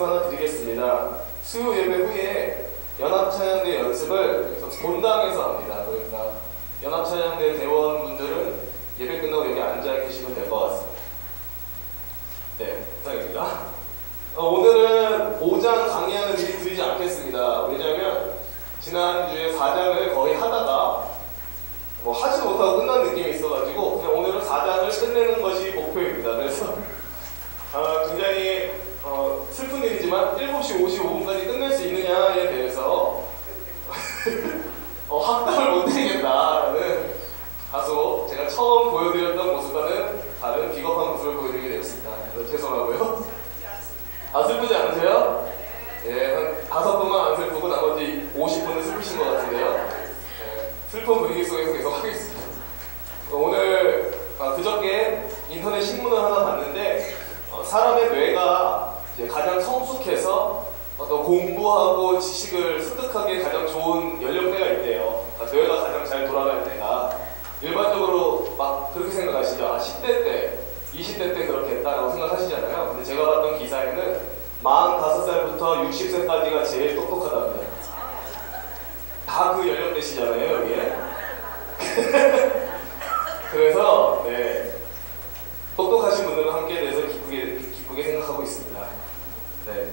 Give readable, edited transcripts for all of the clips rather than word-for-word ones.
말씀 하나 드리겠습니다. 수요 예배 후에 연합찬양대 연습을 본당에서 합니다. 그러니까 연합찬양대 대원분들은 예배 끝나고 여기 앉아 계시면 될 것 같습니다. 네, 부탁입니다. 오늘은 5장 강의하는 일이 드리지 않겠습니다. 왜냐하면 지난주에 4장을 거의 하다가 하지 못하고 끝난 느낌이 있어가지고 그냥 오늘은 4장을 끝내는 것이 목표입니다. 그래서 굉장히 슬픈 일이지만 7시 55분까지 끝낼 수 있느냐에 대해서 확답을 못드리겠다라는 다소 제가 처음 보여드렸던 모습과는 다른 비겁한 모습을 보여드리게 되었습니다. 그래서 죄송하고요. 슬프지 않으세요? 네, 한 5분만 안 슬프고 나머지 50분은 슬프신 것 같은데요. 네, 슬픈 분위기 속에서 계속 하겠습니다. 오늘 그저께 인터넷 신문을 하나 봤는데 사람의 뇌가 이제 가장 성숙해서 어떤 공부하고 지식을 습득하기에 가장 좋은 연령대가 있대요. 그러니까 뇌가 가장 잘 돌아갈 때가 일반적으로 막 그렇게 생각하시죠. 10대 때, 20대 때 그렇게 했다라고 생각하시잖아요. 근데 제가 봤던 기사에는 45살부터 60세까지가 제일 똑똑하답니다. 다 그 연령대시잖아요, 여기에. 그래서 네, 똑똑하신 분들은 함께 돼서 기쁘게 생각하고 있습니다. 네.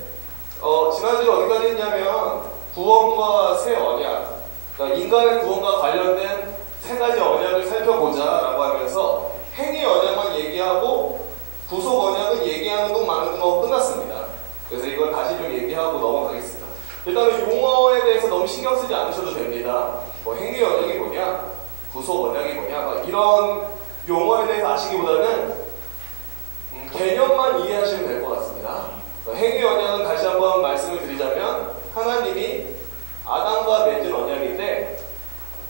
지난주에 어디까지 했냐면 구원과 새 언약, 그러니까 인간의 구원과 관련된 3가지 언약을 살펴보자라고 하면서 행위 언약만 얘기하고 구속 언약은 얘기하는 동 마는 동 끝났습니다. 그래서 이걸 다시 좀 얘기하고 넘어가겠습니다. 일단은 용어에 대해서 너무 신경 쓰지 않으셔도 됩니다. 행위 언약이 뭐냐, 구속 언약이 뭐냐, 이런 용어에 대해서 아시기보다는 개념만 이해하시면 될 것 같습니다. 행위 언약은 다시 한번 말씀을 드리자면 하나님이 아담과 맺은 언약인데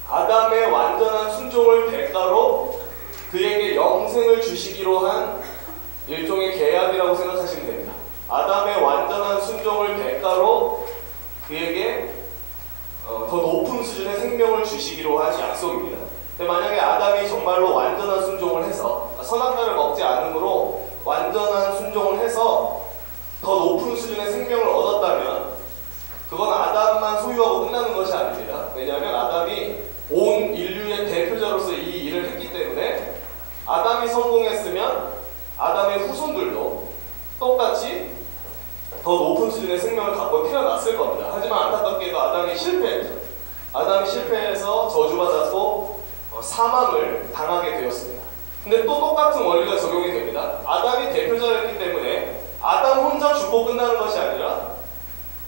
아담의 완전한 순종을 대가로 그에게 영생을 주시기로 한 일종의 계약이라고 생각하시면 됩니다. 아담의 완전한 순종을 대가로 그에게 더 높은 수준의 생명을 주시기로 한 약속입니다. 근데 만약에 아담이 정말로 완전한 순종을 해서 선악과를 먹지 않으므로 완전한 순종을 해서 더 높은 수준의 생명을 얻었다면 그건 아담만 소유하고 끝나는 것이 아닙니다. 왜냐하면 아담이 온 인류의 대표자로서 이 일을 했기 때문에 아담이 성공했으면 아담의 후손들도 똑같이 더 높은 수준의 생명을 갖고 태어났을 겁니다. 하지만 안타깝게도 아담이 실패했죠. 아담이 실패해서 저주받았고 사망을 당하게 되었습니다. 근데 또 똑같은 원리가 적용이 됩니다. 아담이 대표자였기 때문에 아담 혼자 죽고 끝나는 것이 아니라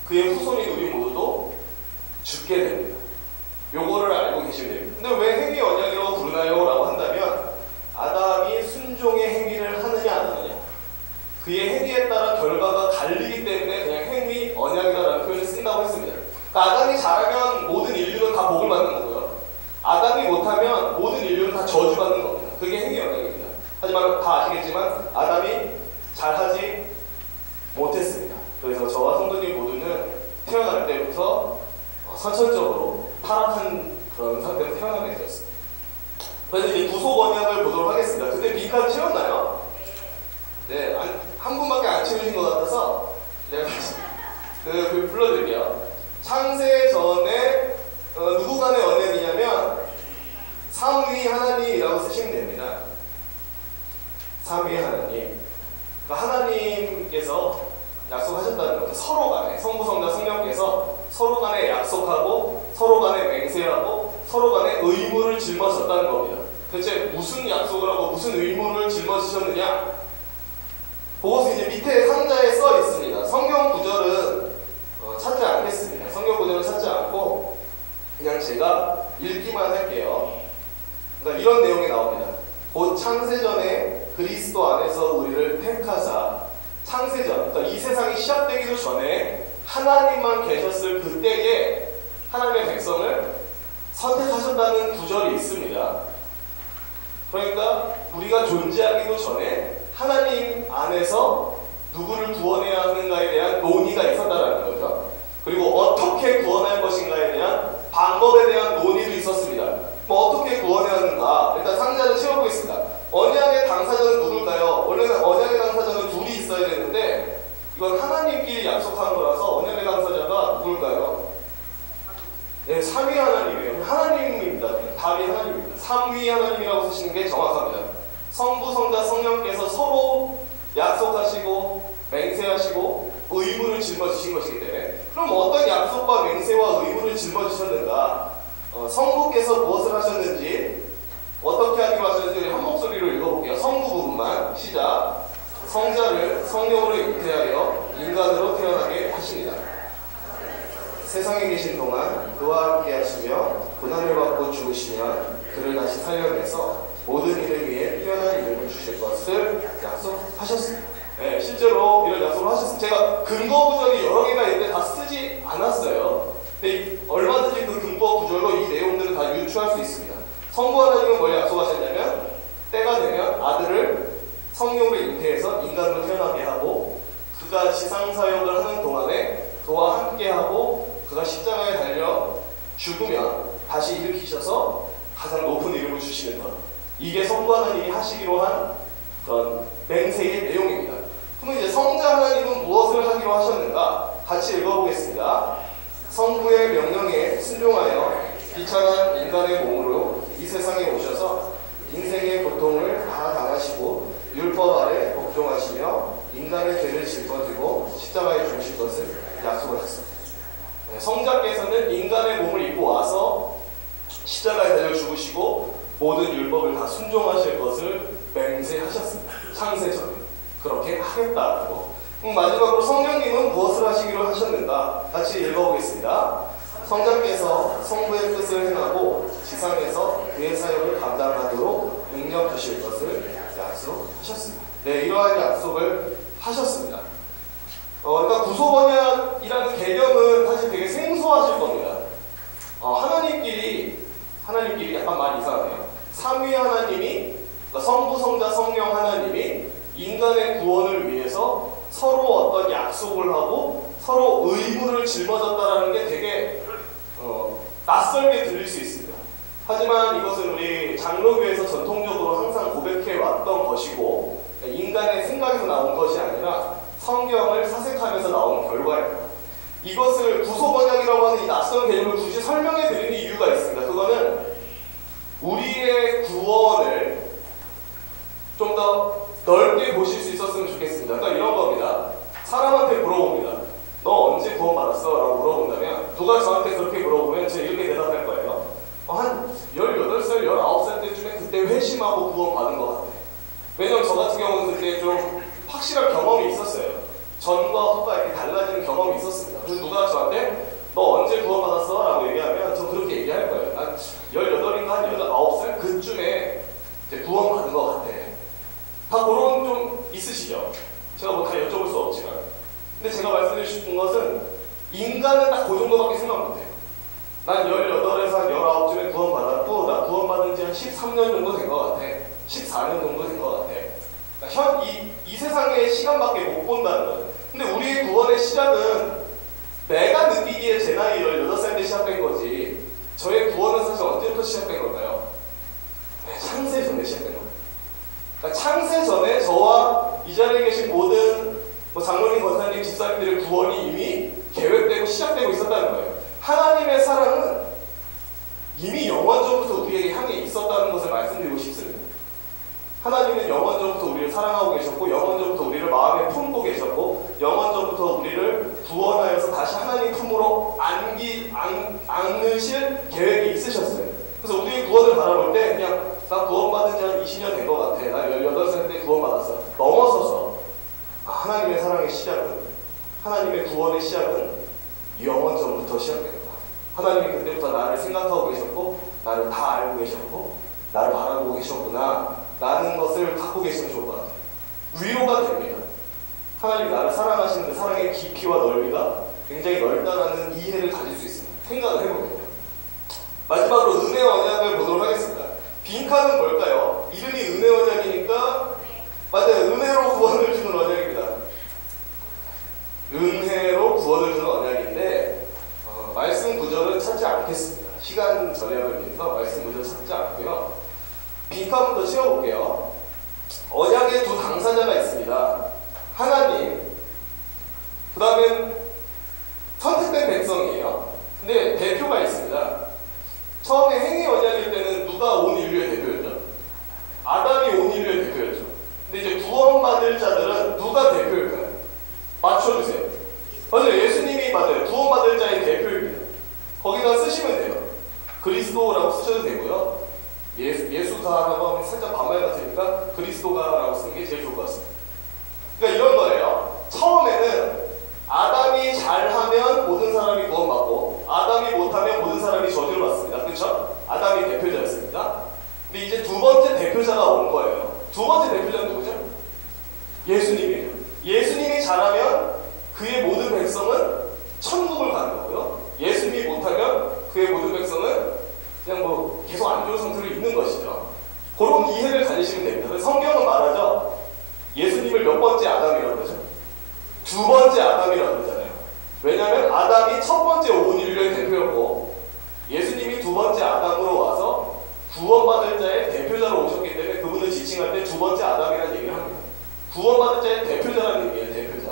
그의 후손인 우리 모두도 죽게 됩니다. 요거를 알고 계시면 됩니다. 근데 왜 행위 언약이라고 부르나요? 라고 한다면 아담이 순종의 행위를 하느냐 안 하느냐, 그의 행위에 따라 결과가 갈리기 때문에 그냥 행위 언약이라는 표현을 쓴다고 했습니다. 그러니까 아담이 잘하면 모든 인류는 다 복을 받는 거고요. 아담이 못하면 모든 인류는 다 저주받는 겁니다. 그게 행위 언약입니다. 하지만 다 아시겠지만 아담이 잘하지 못했습니다. 그래서 저와 성도님 모두는 태어날 때부터 선천적으로 타락한 그런 상태로 태어나게 되었습니다. 그래서 이제 구속 언약을 보도록 하겠습니다. 근데 빈칸 채웠나요? 네, 한 분밖에 안 채우신 것 같아서 제가 다시 불러드릴게요. 창세 전에 누구 간의 언약이냐면 삼위 하나님이라고 쓰시면 됩니다. 삼위 하나님. 그러니까 하나님께서 약속하셨다는 거죠. 서로 간에 성부, 성자, 성령께서 서로 간에 약속하고 서로 간에 맹세하고 서로 간에 의무를 짊어졌다는 겁니다. 대체 무슨 약속을 하고 무슨 의무를 짊어지셨느냐? 그것은 이제 밑에 상자에 써 있습니다. 성경 구절은 찾지 않겠습니다. 성경 구절은 찾지 않고 그냥 제가 읽기만 할게요. 그러니까 이런 내용이 나옵니다. 곧 창세전에 그리스도 안에서 우리를 택하사, 창세전, 그러니까 이 세상이 시작되기도 전에 하나님만 계셨을 그때에 하나님의 백성을 선택하셨다는 구절이 있습니다. 그러니까 우리가 존재하기도 전에 하나님 안에서 누구를 구원해야 하는가에 대한 논의가 있었다는 거죠. 그리고 어떻게 구원할 것인가에 대한 방법에 대한 논의도 있었습니다. 어떻게 구원해야 하는가? 일단 상자를 채워보겠습니다. 언약의 당사자는 누굴까요? 원래는 언약의 당사자는 둘이 있어야 되는데 이건 하나님끼리 하나님끼리 약속한 거라서 언약의 당사자가 누굴까요? 네, 삼위 하나님이에요. 하나님입니다. 답이 하나님입니다. 삼위 하나님이라고 쓰시는 게 정확합니다. 성부, 성자, 성령께서 서로 약속하시고 맹세하시고 의무를 짊어지신 것이기 때문에, 그럼 어떤 약속과 맹세와 의무를 짊어지셨는가? 성부께서 무엇을 하셨는지, 어떻게 하기로 하셨는지 우리 한 목소리로 읽어볼게요. 성부 부분만 시작. 성자를 성령으로 잉태하여 인간으로 태어나게 하십니다. 세상에 계신 동안 그와 함께 하시며 고난을 받고 죽으시면 그를 다시 살려내서 모든 이를 위해 뛰어난 이름을 주실 것을 약속하셨습니다. 네, 실제로 이런 약속을 하셨습니다. 제가 근거 구절이 여러 개가 있는데 다 쓰지 않았어요. 근데 얼마든지 그 근거 구절로 이 내용들을 다 유추할 수 있습니다. 성부 하나님은 뭘 약속하셨냐면, 때가 되면 아들을 성령으로 잉태해서 인간으로 태어나게 하고, 그가 지상 사역을 하는 동안에 그와 함께하고 그가 십자가에 달려 죽으면 다시 일으키셔서 가장 높은 이름을 주시는 것, 이게 성부 하나님이 하시기로 한 그런 맹세의 내용입니다. 그럼 이제 성자 하나님은 무엇을 하기로 하셨는가? 같이 읽어보겠습니다. 성부의 명령에 순종하여 비참한 인간의 몸으로 이 세상에 오셔서 인생의 고통을 다 당하시고 율법 아래 복종하시며 인간의 죄를 짊어지고 십자가에 죽으실 것을 약속하셨습니다. 성자께서는 인간의 몸을 입고 와서 십자가에 달려 죽으시고 모든 율법을 다 순종하실 것을 맹세하셨습니다. 창세 전에 그렇게 하겠다고. 마지막으로 성령님은 무엇을 하시기로 하셨는가? 같이 읽어보겠습니다. 성자께서 성부의 뜻을 행하고 지상에서 그의 사역을 감당하도록 능력 주실 것을 약속하셨습니다. 네, 이러한 약속을 하셨습니다. 그러니까 구속언약이라는 개념은 사실 되게 생소하실 겁니다. 하나님끼리 약간 말이 이상하네요. 삼위 하나님이, 그러니까 성부, 성자, 성령 하나님이 인간의 구원을 위해서 서로 어떤 약속을 하고 서로 의무를 짊어졌다라는 게 되게 낯설게 들릴 수 있습니다. 하지만 이것은 우리 장로교에서 전통적으로 항상 고백해 왔던 것이고, 인간의 생각에서 나온 것이 아니라 성경을 사색하면서 나온 결과입니다. 이것을 구속언약이라고 하는 이 낯선 개념을 굳이 설명해 드리는 이유가 있습니다. 그거는 우리의 구원을 좀 더 넓게 보실 수 있었으면 좋겠습니다. 그러니까 이런 겁니다. 사람한테 물어봅니다. 너 언제 구원받았어? 라고 물어본다면, 누가 저한테 그렇게 물어보면 제가 이렇게 대답할 거예요. 한 18살, 19살 때쯤에 그때 회심하고 구원받은 것 같아. 왜냐면 저 같은 경우는 그때 좀 확실한 경험이 있었어요. 전과 후가 이렇게 달라지는 경험이 있었습니다. 그래서 누가 저한테 너 언제 구원받았어? 라고 얘기하면 저 그렇게 얘기할 거예요. 한 18인가 한 19살 그쯤에 이제 구원받은 것 같아. 다 그런 좀 있으시죠? 제가 뭐 다 여쭤볼 수 없지만. 근데 제가 말씀드리고 싶은 것은 인간은 딱 그 정도밖에 생각 못해요. 난 18에서 한 19쯤에 구원받았고, 나 구원받은 지 한 13년 정도 된 것 같아. 14년 정도 된 것 같아. 그러니까 이 세상의 시간밖에 못 본다는 거예요. 근데 우리의 구원의 시작은 내가 느끼기에 제 나이 18살 때 시작된 거지, 저의 구원은 사실 언제부터 시작된 걸까요? 창세 전에 시작된 거예요. 그러니까 창세 전에 저와 이 자리에 계신 모든 장로님, 권사님, 집사님들의 구원이 이미 계획되고 시작되고 있었다는 거예요. 하나님의 사랑은 이미 영원전부터 우리에게 향해 있었다는 것을 말씀드리고 싶습니다. 하나님은 영원전부터 우리를 사랑하고 계셨고, 영원전부터 우리를 마음에 품고 계셨고, 영원전부터 우리를 구원하여서 다시 하나님 품으로 안으실 계획이 있으셨어요. 그래서 우리의 구원을 바라볼 때 그냥 나 구원받은 지 한 20년 된 것 같아, 나 18살 때 구원받았어, 넘어서서 하나님의 사랑의 시작은, 하나님의 구원의 시작은 영원전부터 시작됩니다. 하나님이 그때부터 나를 생각하고 계셨고, 나를 다 알고 계셨고, 나를 바라보고 계셨구나 라는 것을 갖고 계시면 좋을 것 같아요. 위로가 됩니다. 하나님이 나를 사랑하시는 그 사랑의 깊이와 넓이가 굉장히 넓다라는 이해를 가질 수 있습니다. 생각을 해보면요. 마지막으로 은혜 언약을 보도록 하겠습니다. 빈칸은 뭘까요? 이름이 은혜 언약이니까, 맞아요, 은혜로 구원을 주는 언약입니다. 은혜로 구원을 주는 언약인데, 말씀 구절은 찾지 않겠습니다. 시간 절약을 위해서 말씀 구절 찾지 않고요. 빈칸부터 채워볼게요. 언약의 두 당사자가 있습니다. 하나님, 그 다음엔 선택된 백성이에요. 근데 대표가 있습니다. 처음에 행위 언약일 때는 누가 온 인류의 대표였죠? 아담이 온 인류의 대표였죠. 근데 이제 구원받을 자들은 누가 대표일까요? 맞춰주세요. 맞아요. 예수님이 맞아요. 구원받을 자의 대표입니다. 거기다 쓰시면 돼요. 그리스도라고 쓰셔도 되고요. 예수가라고 하면 살짝 반말 같으니까 그리스도가라고 쓰는 게 제일 좋을 것 같습니다. 그러니까 이런 거예요. 처음에는 아담이 잘하면 모든 사람이 구원받고 아담이 못하면 모든 사람이 저주를 받습니다. 그렇죠? 아담이 대표자였습니다. 근데 이제 두 번째 대표자가 온 거예요. 두 번째 대표자는 누구죠? 예수님이에요. 예수님이 잘하면 그의 모든 백성은 천국을 가는 거고요. 예수님이 못하면 그의 모든 백성은 그냥 뭐 계속 안 좋은 상태로 있는 것이죠. 그런 이해를 가지시면 됩니다. 성경은 말하죠. 예수님을 몇 번째 아담이라고 그러죠? 두 번째 아담이라고 그러잖아요. 왜냐하면 아담이 첫 번째 온 인류의 대표였고 예수님이 두 번째 아담으로 와서 구원받을 자의 대표자로 오셨기 때문에 그분을 지칭할 때 두 번째 아담이라는 얘기를 합니다. 구원받을 자의 대표자라는 얘기예요. 대표자.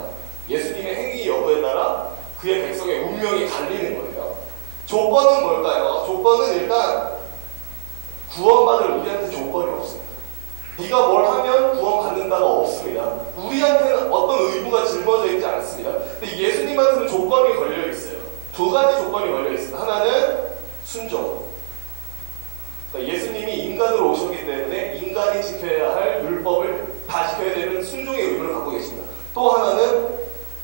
예수님의 행위 여부에 따라 그의 백성의 운명이 갈리는 거예요. 조건은 뭘까요? 조건은 일단 구원받을 우리한테 조건이 없습니다. 네가 뭘 하면 구원받는다가 없습니다. 우리한테는 어떤 의무가 짊어져 있지 않습니다. 근데 예수님한테는 조건이 걸려 있어요. 두 가지 조건이 걸려 있습니다. 하나는 순종. 그러니까 예수님이 인간으로 오셨기 때문에 인간이 지켜야 할 율법을 다 지켜야 되는 순종의 의무를 갖고 계십니다. 또 하나는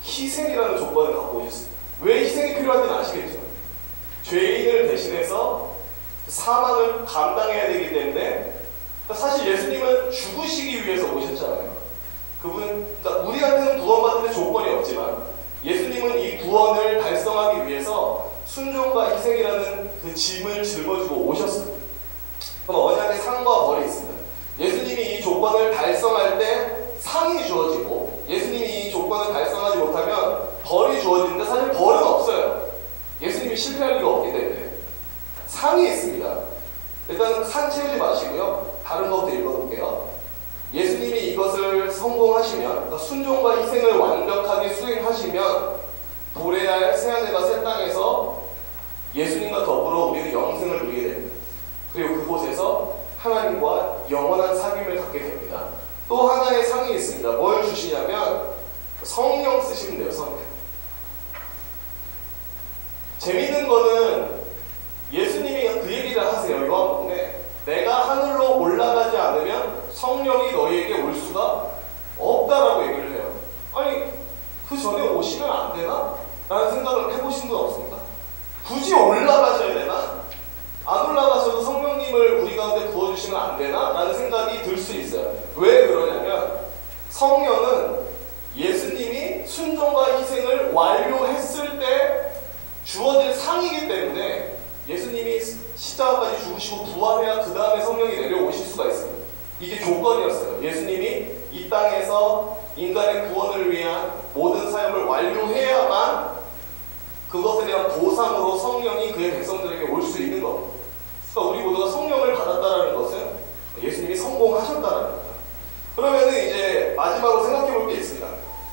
희생이라는 조건을 갖고 오셨습니다. 왜 희생이 필요한지는 아시겠죠? 죄인을 대신해서 사망을 감당해야 되기 때문에 사실 예수님은 죽으시기 위해서 오셨잖아요. 그러니까 우리한테는 구원받는 데 조건이 없지만 예수님은 이 구원을 달성하기 위해서 순종과 희생이라는 그 짐을 짊어지고 오셨습니다. 그럼 언약의 상과 벌이 있습니다. 예수님이 이 조건을 달성할 때 상이 주어지고 예수님이 이 조건을 달성하지 못하면 벌이 주어지는데 사실 벌은 없어요. 예수님이 실패할 리가 없기 때문에 상이 있습니다. 일단 상 채우지 마시고요. 다른 것부터 읽어볼게요. 예수님이 이것을 성공하시면 그러니까 순종과 희생을 완벽하게 수행하시면 도래할 새하늘과 새 땅에서 예수님과 더불어 우리는 영생을 누리게 됩니다. 그리고 그곳에서 하나님과 영원한 사귐을 갖게 됩니다. 또 하나의 상이 있습니다. 뭘 주시냐면 성령 쓰시면 돼요. 성령. 재미있는 거는 예수님이 그 얘기를 하세요. 요한복음에 내가 하늘로 올라가지 않으면 성령이 너희에게 올 수가 없다라고 얘기를 해요. 아니 그 전에 오시면 안 되나? 라는 생각을 해보신 분 없습니까? 굳이 올라가셔야 되나? 안 올라가셔도 성령님을 우리 가운데 부어주시면 안 되나? 라는 생각이 들 수 있어요. 왜 그러냐면 성령은 예수님이 순종과 희생을 완료했을 때 주어질 상이기 때문에 예수님이 십자가까지 죽으시고 부활해야 그 다음에 성령이 내려오실 수가 있습니다. 이게 조건이었어요. 예수님이 이 땅에서 인간의 구원을 위한 모든 사역을 완료해야만 그것에 대한 보상으로 성령이 그의 백성들에게 올 수 있는 겁니다. 그러니까 우리 모두가 성령을 받았다는 것은 예수님이 성공하셨다는 겁니다. 그러면 이제 마지막으로 생각해 볼 게 있습니다.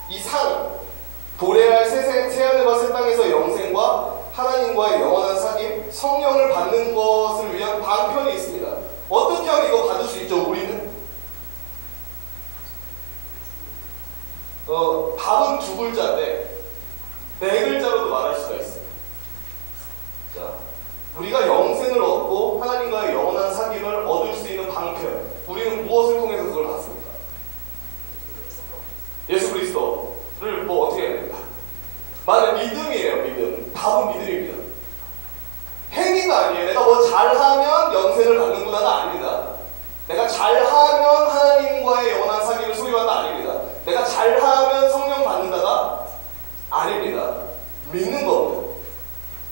이 상, 도래할 새하늘과 새 땅에서 영생과 하나님과의 영원한 사귐, 성령을 받는 것을 위한 방편이 있습니다. 어떻게 하면 이거 받을 수 있죠? 우리는 답은 두 글자인데 네 글자로도 말할 수가 있어요. 자, 우리가 영생을 얻고 하나님과의 영원한 사귐을 얻을 수 있는 방편, 우리는 무엇을 통해서 그걸 받습니까? 예수 그리스도를 뭐 어떻게 해야 됩니까? 맞아요. 믿음이에요. 믿음. 답은 믿음입니다. 행위가 아니에요. 내가 뭐 잘하면 영생을 받는구나가 아닙니다. 내가 잘하면 하나님과의 영원한 사귐을 소유한다 아닙니다. 내가 잘하면 성령 받는다가 아닙니다. 믿는 겁니다.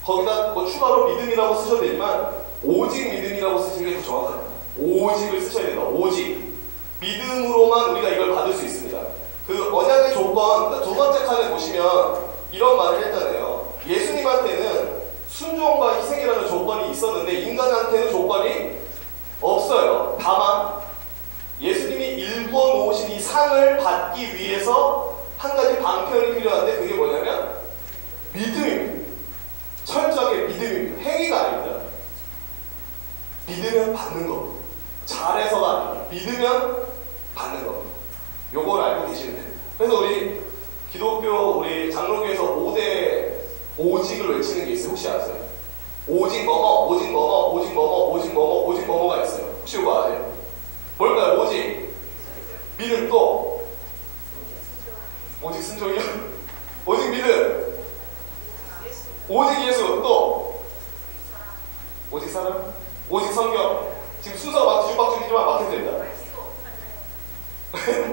거기다 뭐 추가로 믿음이라고 쓰셔도 되지만 오직 믿음이라고 쓰시는 게 더 정확합니다. 오직을 쓰셔야 된다. 오직. 믿음으로만 우리가 이걸 받을 수 있습니다. 그 언약의 조건, 두 번째 칸에 보시면 이런 말을 했잖아요. 예수님한테는 순종과 희생이라는 조건이 있었는데 인간한테는 조건이 없어요. 다만 예수님이 일궈 놓으신 이 상을 받기 위해서 한 가지 방편이 필요한데 그게 뭐냐면 믿음입니다. 철저하게 믿음입니다. 행위가 아닙니다. 믿으면 받는 겁니다. 잘해서가 아니라 믿으면 받는 겁니다. 요걸 알고 계시면 됩니다. 그래서 우리 기독교 우리 장로교에서 5대 오직을 외치는 게 있어요. 혹시 아세요? 오직 뭐뭐, 오직 뭐뭐, 오직 뭐뭐, 오직 뭐뭐, 오직 뭐뭐가 있어요. 혹시 이거 아세요? 뭘까요? 오직 믿음 또 오직 순종이요? 오직 믿음 오직 예수 또 오직 사랑 오직 성경 지금 순서가 뒤죽박죽이지만 맡겨도 됩니다.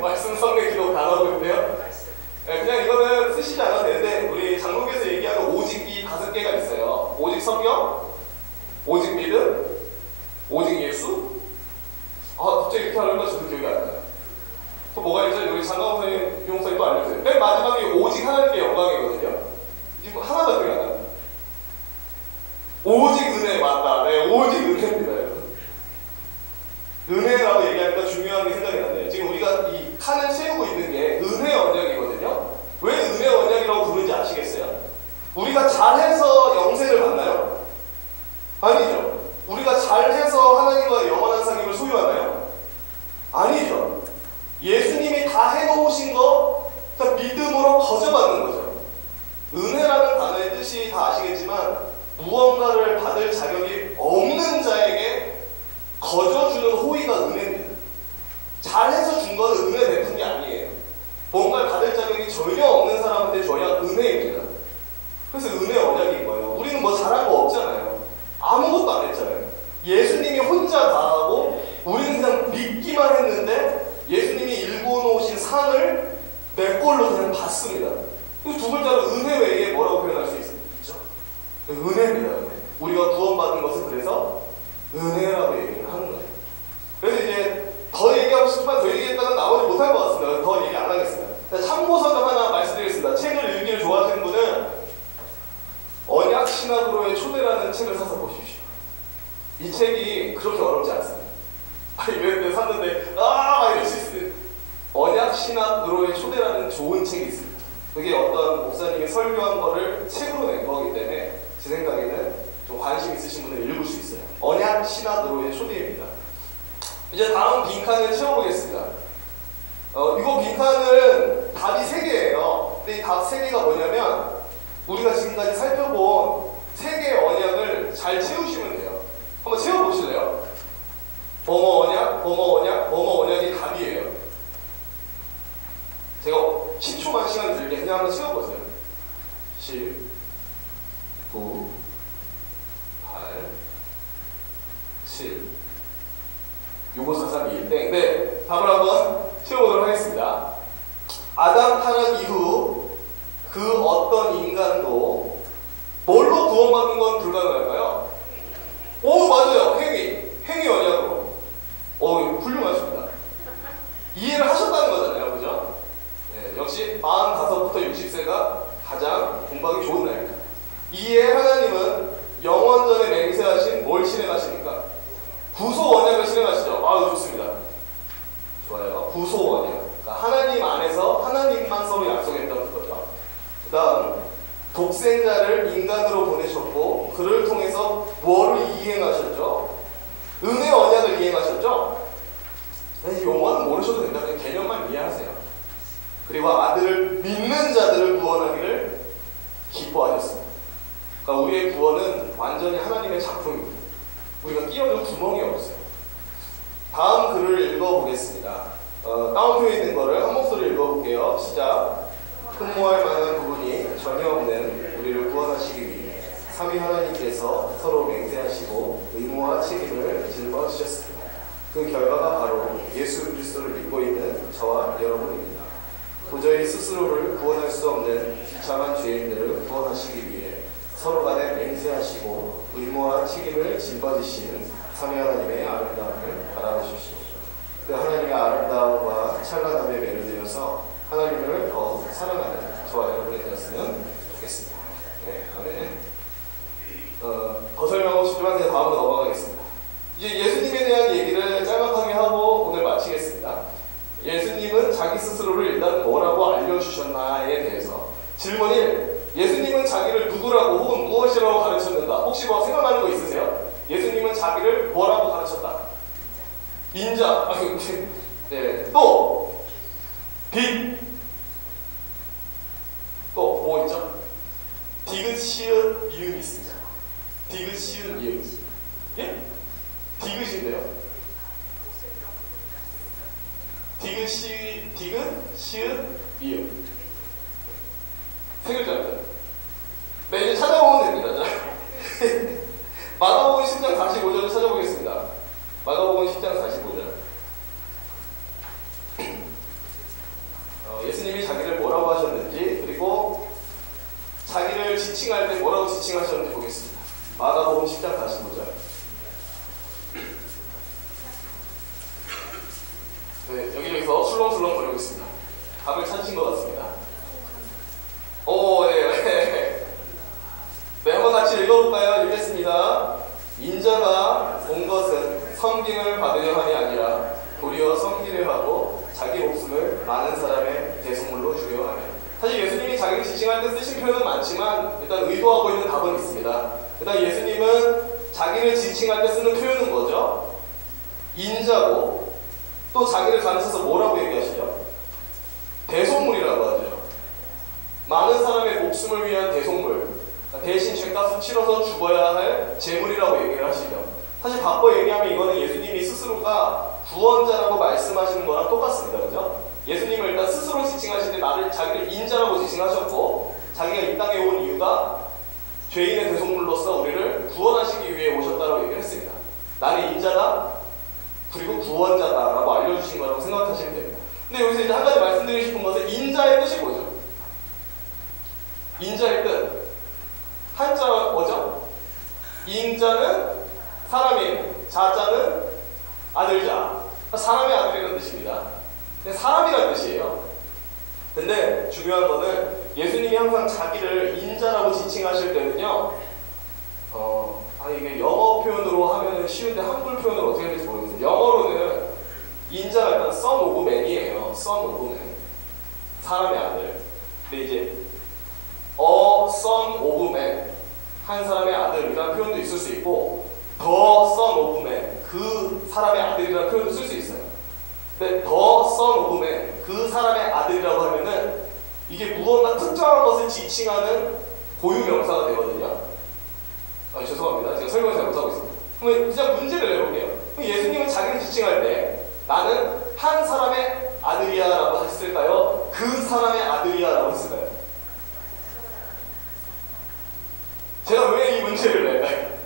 말씀 성례 기도 단어고 있는데요. 네, 그냥 이거는 쓰시지 않아도 되는데 우리 장로교에서 얘기하는 오직이 5개가 있어요. 오직 성경, 오직 믿음, 오직 예수. 갑자기 이렇게 하려니까 저도 기억이 안 나요. 또 뭐가 있죠? 우리 장강호 선생님, 용사님 또 알려주세요. 맨 마지막에 오직 하나님께 영광이거든요. 지금 하나도 기억이 안 나요. 오직 은혜 맞다. 네, 오직 은혜입니다. 은혜라고 얘기하니까 중요한 게 생각이 나네요. 지금 우리가 이 칸을 채우고 있는 게 은혜 언약이거든요. 왜 은혜 언약이라고 부르는지 아시겠어요? 우리가 잘해서 영생을 받나요? 아니죠. 우리가 잘해서 하나님과 영원한 사귐을 소유하나요? 아니죠. 예수님이 다 해놓으신 거 믿음으로 거저받는 거죠. 은혜라는 단어의 뜻이 다 아시겠지만 무언가를 받을 자격이 없는 자에게 거저주는 호의가 은혜입니다. 잘해서 준 건 은혜 베푼 게 아니에요. 뭔가를 받을 자격이 전혀 없는 사람한테 줘야 은혜입니다. 그래서 은혜 언약인 거예요. 우리는 뭐 잘한 거 없잖아요. 아무것도 안 했잖아요. 예수님이 혼자 다 하고 우리는 그냥 믿기만 했는데 예수님이 일궈놓으신 상을 내 걸로 그냥 받습니다. 이 두 글자로 은혜 외에 뭐라고 표현할 수 있죠? 은혜입니다. 우리가 구원받은 것은 그래서 은혜라고 얘기를 하는 거예요. 그래서 이제 더 얘기하고 싶지만 더 얘기했다가 나머지 못할 것 같습니다. 더 얘기 안 하겠습니다. 참고서 좀 하나 말씀드리겠습니다. 책을 읽기를 좋아하시는 분은 언약신학으로의 초대라는 책을 사서 보십시오. 이 책이 그렇게 어렵지 않습니다. 이랬는데 샀는데 이럴 수 있어요. 언약신학으로의 초대라는 좋은 책이 있습니다. 그게 어떤 목사님이 설교한 거를 책으로 낸 거기 때문에 제 생각에는 좀 관심 있으신 분은 읽을 수 있어요. 언약신학으로의 초대입니다. 이제 다음 빈칸을 채워보겠습니다. 이거 빈칸은 답이 3개예요. 근데 이 답 3개가 뭐냐면 우리가 지금까지 살펴본 3개의 언약을 잘 채우시면 돼요. 한번 채워보실래요? 뭐뭐 언약, 뭐뭐 언약, 뭐뭐 언약이 답이에요. 제가 10초만 시간 들게 그냥 한번 채워보세요. 10, 9, 8, 7, 6, 5, 4, 3, 2, 1, 땡. 네, 답을 한번 채워보도록 하겠습니다. 아담 타락 이후 그 어떤 인간도 뭘로 구원받는 건 불가능할까요? 오, 맞아요. 행위 언약으로. 훌륭하십니다. 이해를 하셨다는 거잖아요. 그죠? 네, 역시 45부터 60세가 가장 공부하기 좋은 나이입니다. 이에 하나님은 영원전에 맹세하신 뭘 실행하십니까? 구속 언약을 실행하시죠. 좋습니다. 좋아요. 구속 언약. 그러니까 하나님 안에서 하나님만 서로 약속했던 거죠. 그 다음 독생자를 인간으로 보내셨고 그를 통해서 뭐를 이행하셨죠? 은혜 언약을 이행하셨죠? 용어는 모르셔도 된다는 개념만 이해하세요. 그리고 아들을 믿는 자들을 구원하기를 기뻐하셨습니다. 그러니까 우리의 구원은 완전히 하나님의 작품입니다. 우리가 끼워줄 구멍이 없어요. 다음 글을 읽어보겠습니다. 다운표에 있는 거를 한 목소리 읽어볼게요. 시작. 흠모할 만한 부분이 전혀 없는 우리를 구원하시기 위해 삼위 하나님께서 서로 맹세하시고 의무와 책임을 짊어지셨습니다. 그 결과가 바로 예수 그리스도를 믿고 있는 저와 여러분입니다. 도저히 스스로를 구원할 수 없는 비참한 죄인들을 구원하시기 위해 서로 간에 맹세하시고 의무와 책임을 짊어지신 삼위 하나님의 아름다움을 바라보십시오. 그 하나님의 아름다움과 찬란함에 매료되어서 하나님을 더 사랑하는 저와 여러분이 되었으면 좋겠습니다. 네, 아멘. 더 설명하고 싶지만 그냥 다음으로 넘어가겠습니다. 이제 예수님에 대한 얘기를 짤막하게 하고 오늘 마치겠습니다. 예수님은 자기 스스로를 일단 뭐라고 알려주셨나 혹시 뭐 생각나는 거 있으세요? 예수님은 자기를 뭐라고 가르쳤다? 인자. 네. 또 빛. 또 뭐 있죠? 디귿, 시읒, 미음이 있습니다. 디귿, 시읒, 미음. 예? 디귿인데요. 디귿, 시읒, 미음. 세 글자입니다. 네, 이제 찾아보면 됩니다. 마가복음 10장 45절을 찾아보겠습니다. 마가복음 10장 45절. 예수님이 자기를 뭐라고 하셨는지, 그리고 자기를 지칭할 때 뭐라고 지칭하셨는지 보겠습니다. 마가복음 10장 45절. 네, 여기저기서 술렁술렁 거리고 있습니다. 답을 찾으신 것 같습니다. 오, 네. 네, 한번 같이 읽어볼까요? 읽겠습니다. 인자가 온 것은 섬김을 받으려 함이 아니라 도리어 섬기려 하고 자기 목숨을 많은 사람의 대속물로 주려 하며. 사실 예수님이 자기를 지칭할 때 쓰신 표현은 많지만 일단 의도하고 있는 답은 있습니다. 일단 예수님은 자기를 지칭할 때 쓰는 표현은 뭐죠? 인자고, 또 자기를 가르쳐서 뭐라고 얘기하시죠? 대속물이라고 하죠. 많은 사람의 목숨을 위한 대속물, 대신 죄값을 치러서 죽어야 할 제물이라고 얘기를 하시죠. 사실 바꿔 얘기하면 이거는 예수님이 스스로가 구원자라고 말씀하시는 거랑 똑같습니다. 그죠? 예수님을 일단 스스로 지칭하실 때 자기를 인자라고 지칭하셨고, 자기가 이 땅에 온 이유가 죄인의 대속물로서 우리를 구원하시기 위해 오셨다고 얘기를 했습니다. 나는 인자다, 그리고 구원자다라고 알려주신 거라고 생각하시면 됩니다. 근데 여기서 이제 한 가지 말씀드리고 싶은 것은 인자의 뜻이 뭐죠? 인자의 뜻. 한자가 뭐죠? 인자는 사람인, 자자는 아들자. 사람의 아들이라는 뜻입니다. 근데 사람이라는 뜻이에요. 근데 중요한 거는 예수님이 항상 자기를 인자라고 지칭하실 때는요, 이게 영어 표현으로 하면 쉬운데 한글 표현으로 어떻게 될지 모르겠어요. 영어로는 인자가 일단 son of man이에요. son of man. 사람의 아들. 근데 이제 a son of man, 한 사람의 아들이라는 표현도 있을 수 있고, the son of man, 그 사람의 아들이라는 표현도 쓸 수 있어요. 근데 the son of man, 그 사람의 아들이라고 하면은 이게 무언가 특정한 것을 지칭하는 고유명사가 되거든요. 죄송합니다. 제가 설명을 잘 못하고 있습니다. 그러면 진짜 문제를 내볼게요. 그럼 예수님은 자기를 지칭할 때 나는 한 사람의 아들이야 라고 했을까요? 그 사람의 아들이야 라고 했을까요? 제가 왜 이 문제를 낼까요?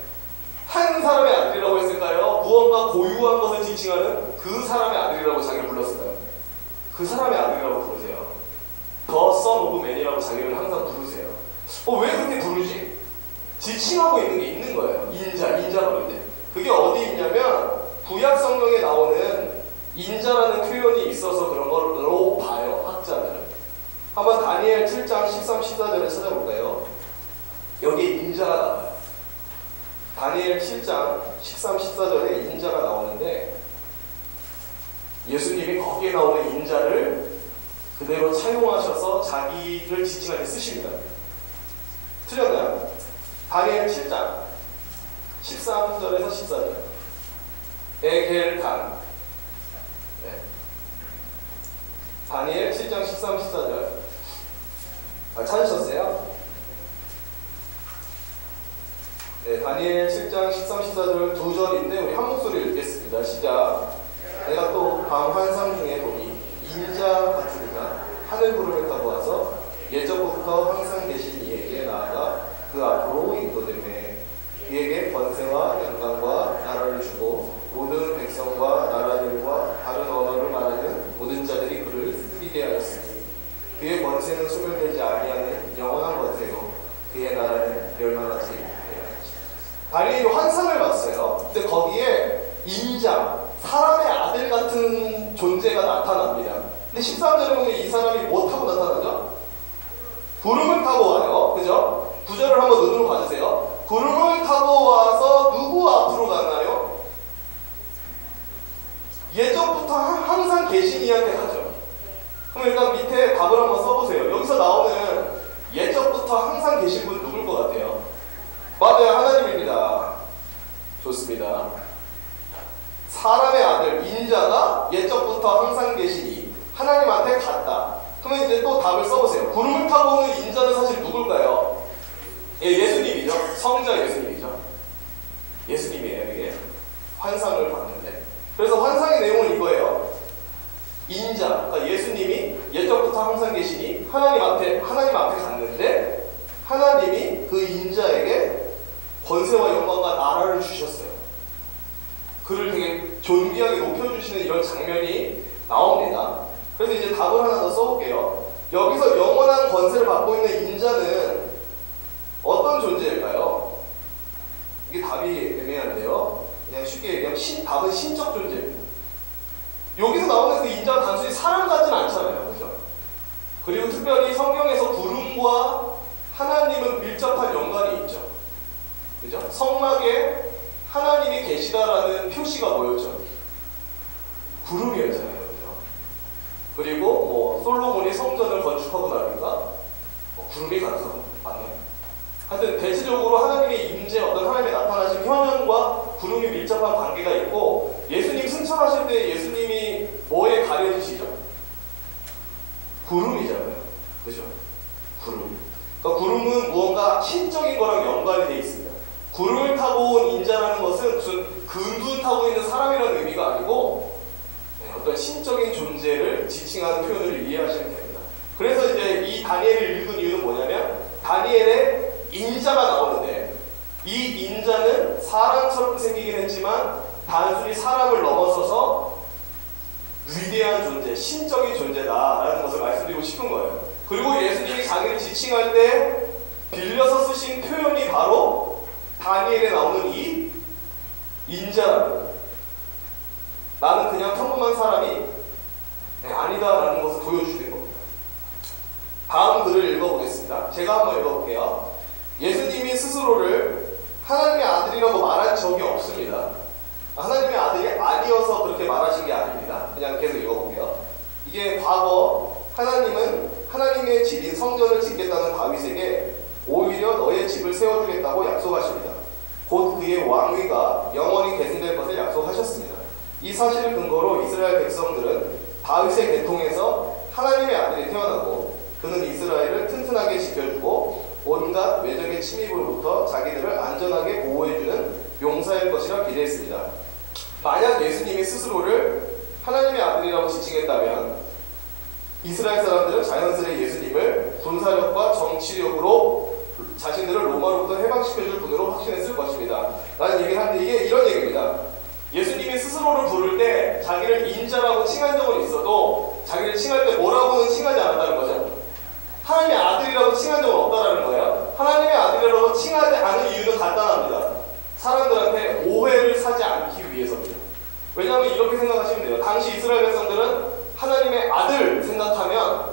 한 사람의 아들이라고 했을까요? 무언가 고유한 것을 지칭하는 그 사람의 아들이라고 자기를 불렀을까요? 그 사람의 아들이라고 부르세요. The Son of Man이라고 자기를 항상 부르세요. 왜 그렇게 부르지? 지칭하고 있는 게 있는 거예요. 인자 부를 때. 그게 어디 있냐면 구약 성경에 나오는 인자라는 표현이 있어서 그런 걸로 봐요. 학자들은. 한번 다니엘 7장 13, 14절을 찾아볼까요? 여기에 인자가 나와요. 다니엘 7장 13, 14절에 인자가 나오는데 예수님이 거기에 나오는 인자를 그대로 차용하셔서 자기를 지칭할 때 쓰십니다. 틀렸나요? 다니엘 7장 13절에서 14절. 에겔간. 네. 다니엘 7장 13, 14절. 찾으셨어요? 네, 다니엘 7장 13, 14절 두 절인데 우리 한 목소리 읽겠습니다. 시작. 내가 또 밤 환상 중에 보니 인자 같은 이가 하늘 구름을 타고 와서 예전부터 항상 계신 이에게 나아가 그 앞으로 인도되매 그에게 권세와 영광과 나라를 주고 모든 백성과 나라들과 다른 언어를 말하는 모든 자들이 그를 섬기게 하였으니 그의 권세는 소멸되지 아니하는 영원한 권세요 그의 나라는 멸망하지 아니하리라. 다니엘이 환상을 봤어요. 근데 거기에 인자, 사람의 아들 같은 존재가 나타납니다. 근데 13절에 보면 이 사람이 뭐 타고 나타나죠? 구름을 타고 와요. 그죠? 구절을 한번 눈으로 봐주세요. 구름을 타고 와서 누구 앞으로 가나요? 예전부터 항상 계신 이한테 가죠. 그럼 일단 밑에 답을 한번 써보세요. 여기서 나오는 예전부터 항상 계신 분 누굴 것 같아요? 맞아요. 하나님입니다. 권세와 영광과 나라를 주셨어요. 그를 되게 존귀하게 높여주시는 이런 장면이 나옵니다. 그래서 이제 답을 하나 더 써볼게요. 여기서 영원한 권세를 받고 있는 인자는 어떤 존재일까요? 이게 답이 애매한데요. 그냥 쉽게 얘기하면 답은 신적 존재입니다. 여기서 나오는 그 인자가 단순히 사람 같진 않잖아요. 그죠? 그리고 특별히 성경에서 구름과 하나님은 밀접한 연관이 있죠. 그죠? 성막에 하나님이 계시다라는 표시가 뭐였죠? 구름이었잖아요. 그죠? 그리고 뭐 솔로몬이 성전을 건축하고 나니까 구름이 가능하고 맞나요? 하여튼 대체적으로 하나님의 임재, 어떤 하나님의 나타나신 현현과 구름이 밀접한 관계가 있고, 예수님 승천하실 때 예수님이 뭐에 가려지시죠? 구름이잖아요. 그죠? 구름. 그러니까 구름은 무언가 신적인 거랑 연관이 되어 있습니다. 구름을 타고 온 인자라는 것은 무슨 근둔 타고 있는 사람이라는 의미가 아니고 어떤 신적인 존재를 지칭하는 표현을 이해하시면 됩니다. 그래서 이제 이 다니엘을 읽은 이유는 뭐냐면, 다니엘의 인자가 나오는데 이 인자는 사람처럼 생기긴 했지만 단순히 사람을 넘어서서 위대한 존재, 신적인 존재다라는 것을 말씀드리고 싶은 거예요. 그리고 예수님이 자기를 지칭할 때 빌려서 쓰신 표현이 바로 다니엘에 나오는 이 인자라는, 나는 그냥 평범한 사람이 아니다라는 것을 보여주는 겁니다. 다음 글을 읽어보겠습니다. 제가 한번 읽어볼게요. 예수님이 스스로를 하나님의 아들이라고 말한 적이 없습니다. 하나님의 아들이 아니어서 그렇게 말하신 게 아닙니다. 그냥 계속 읽어볼게요. 이게 과거 하나님은 하나님의 집인 성전을 짓겠다는 다윗에게 오히려 너의 집을 세워주겠다고 약속하십니다. 곧 그의 왕위가 영원히 계승될 것을 약속하셨습니다. 이 사실을 근거로 이스라엘 백성들은 다윗의 계통에서 하나님의 아들이 태어나고 그는 이스라엘을 튼튼하게 지켜주고 온갖 외적의 침입으로부터 자기들을 안전하게 보호해주는 용사일 것이라 기대했습니다. 만약 예수님이 스스로를 하나님의 아들이라고 지칭했다면 이스라엘 사람들은 자연스레 예수님을 군사력과 정치력으로 자신들을 로마로부터 해방시켜줄 분으로 확신했을 것입니다. 라는 얘기를 하는데, 이게 이런 얘기입니다. 예수님이 스스로를 부를 때 자기를 인자라고 칭한 적은 있어도 자기를 칭할 때 뭐라고는 칭하지 않았다는 거죠. 하나님의 아들이라고 칭한 적은 없다라는 거예요. 하나님의 아들이라고 칭하지 않은 이유는 간단합니다. 사람들한테 오해를 사지 않기 위해서입니다. 왜냐하면 이렇게 생각하시면 돼요. 당시 이스라엘 백성들은 하나님의 아들 생각하면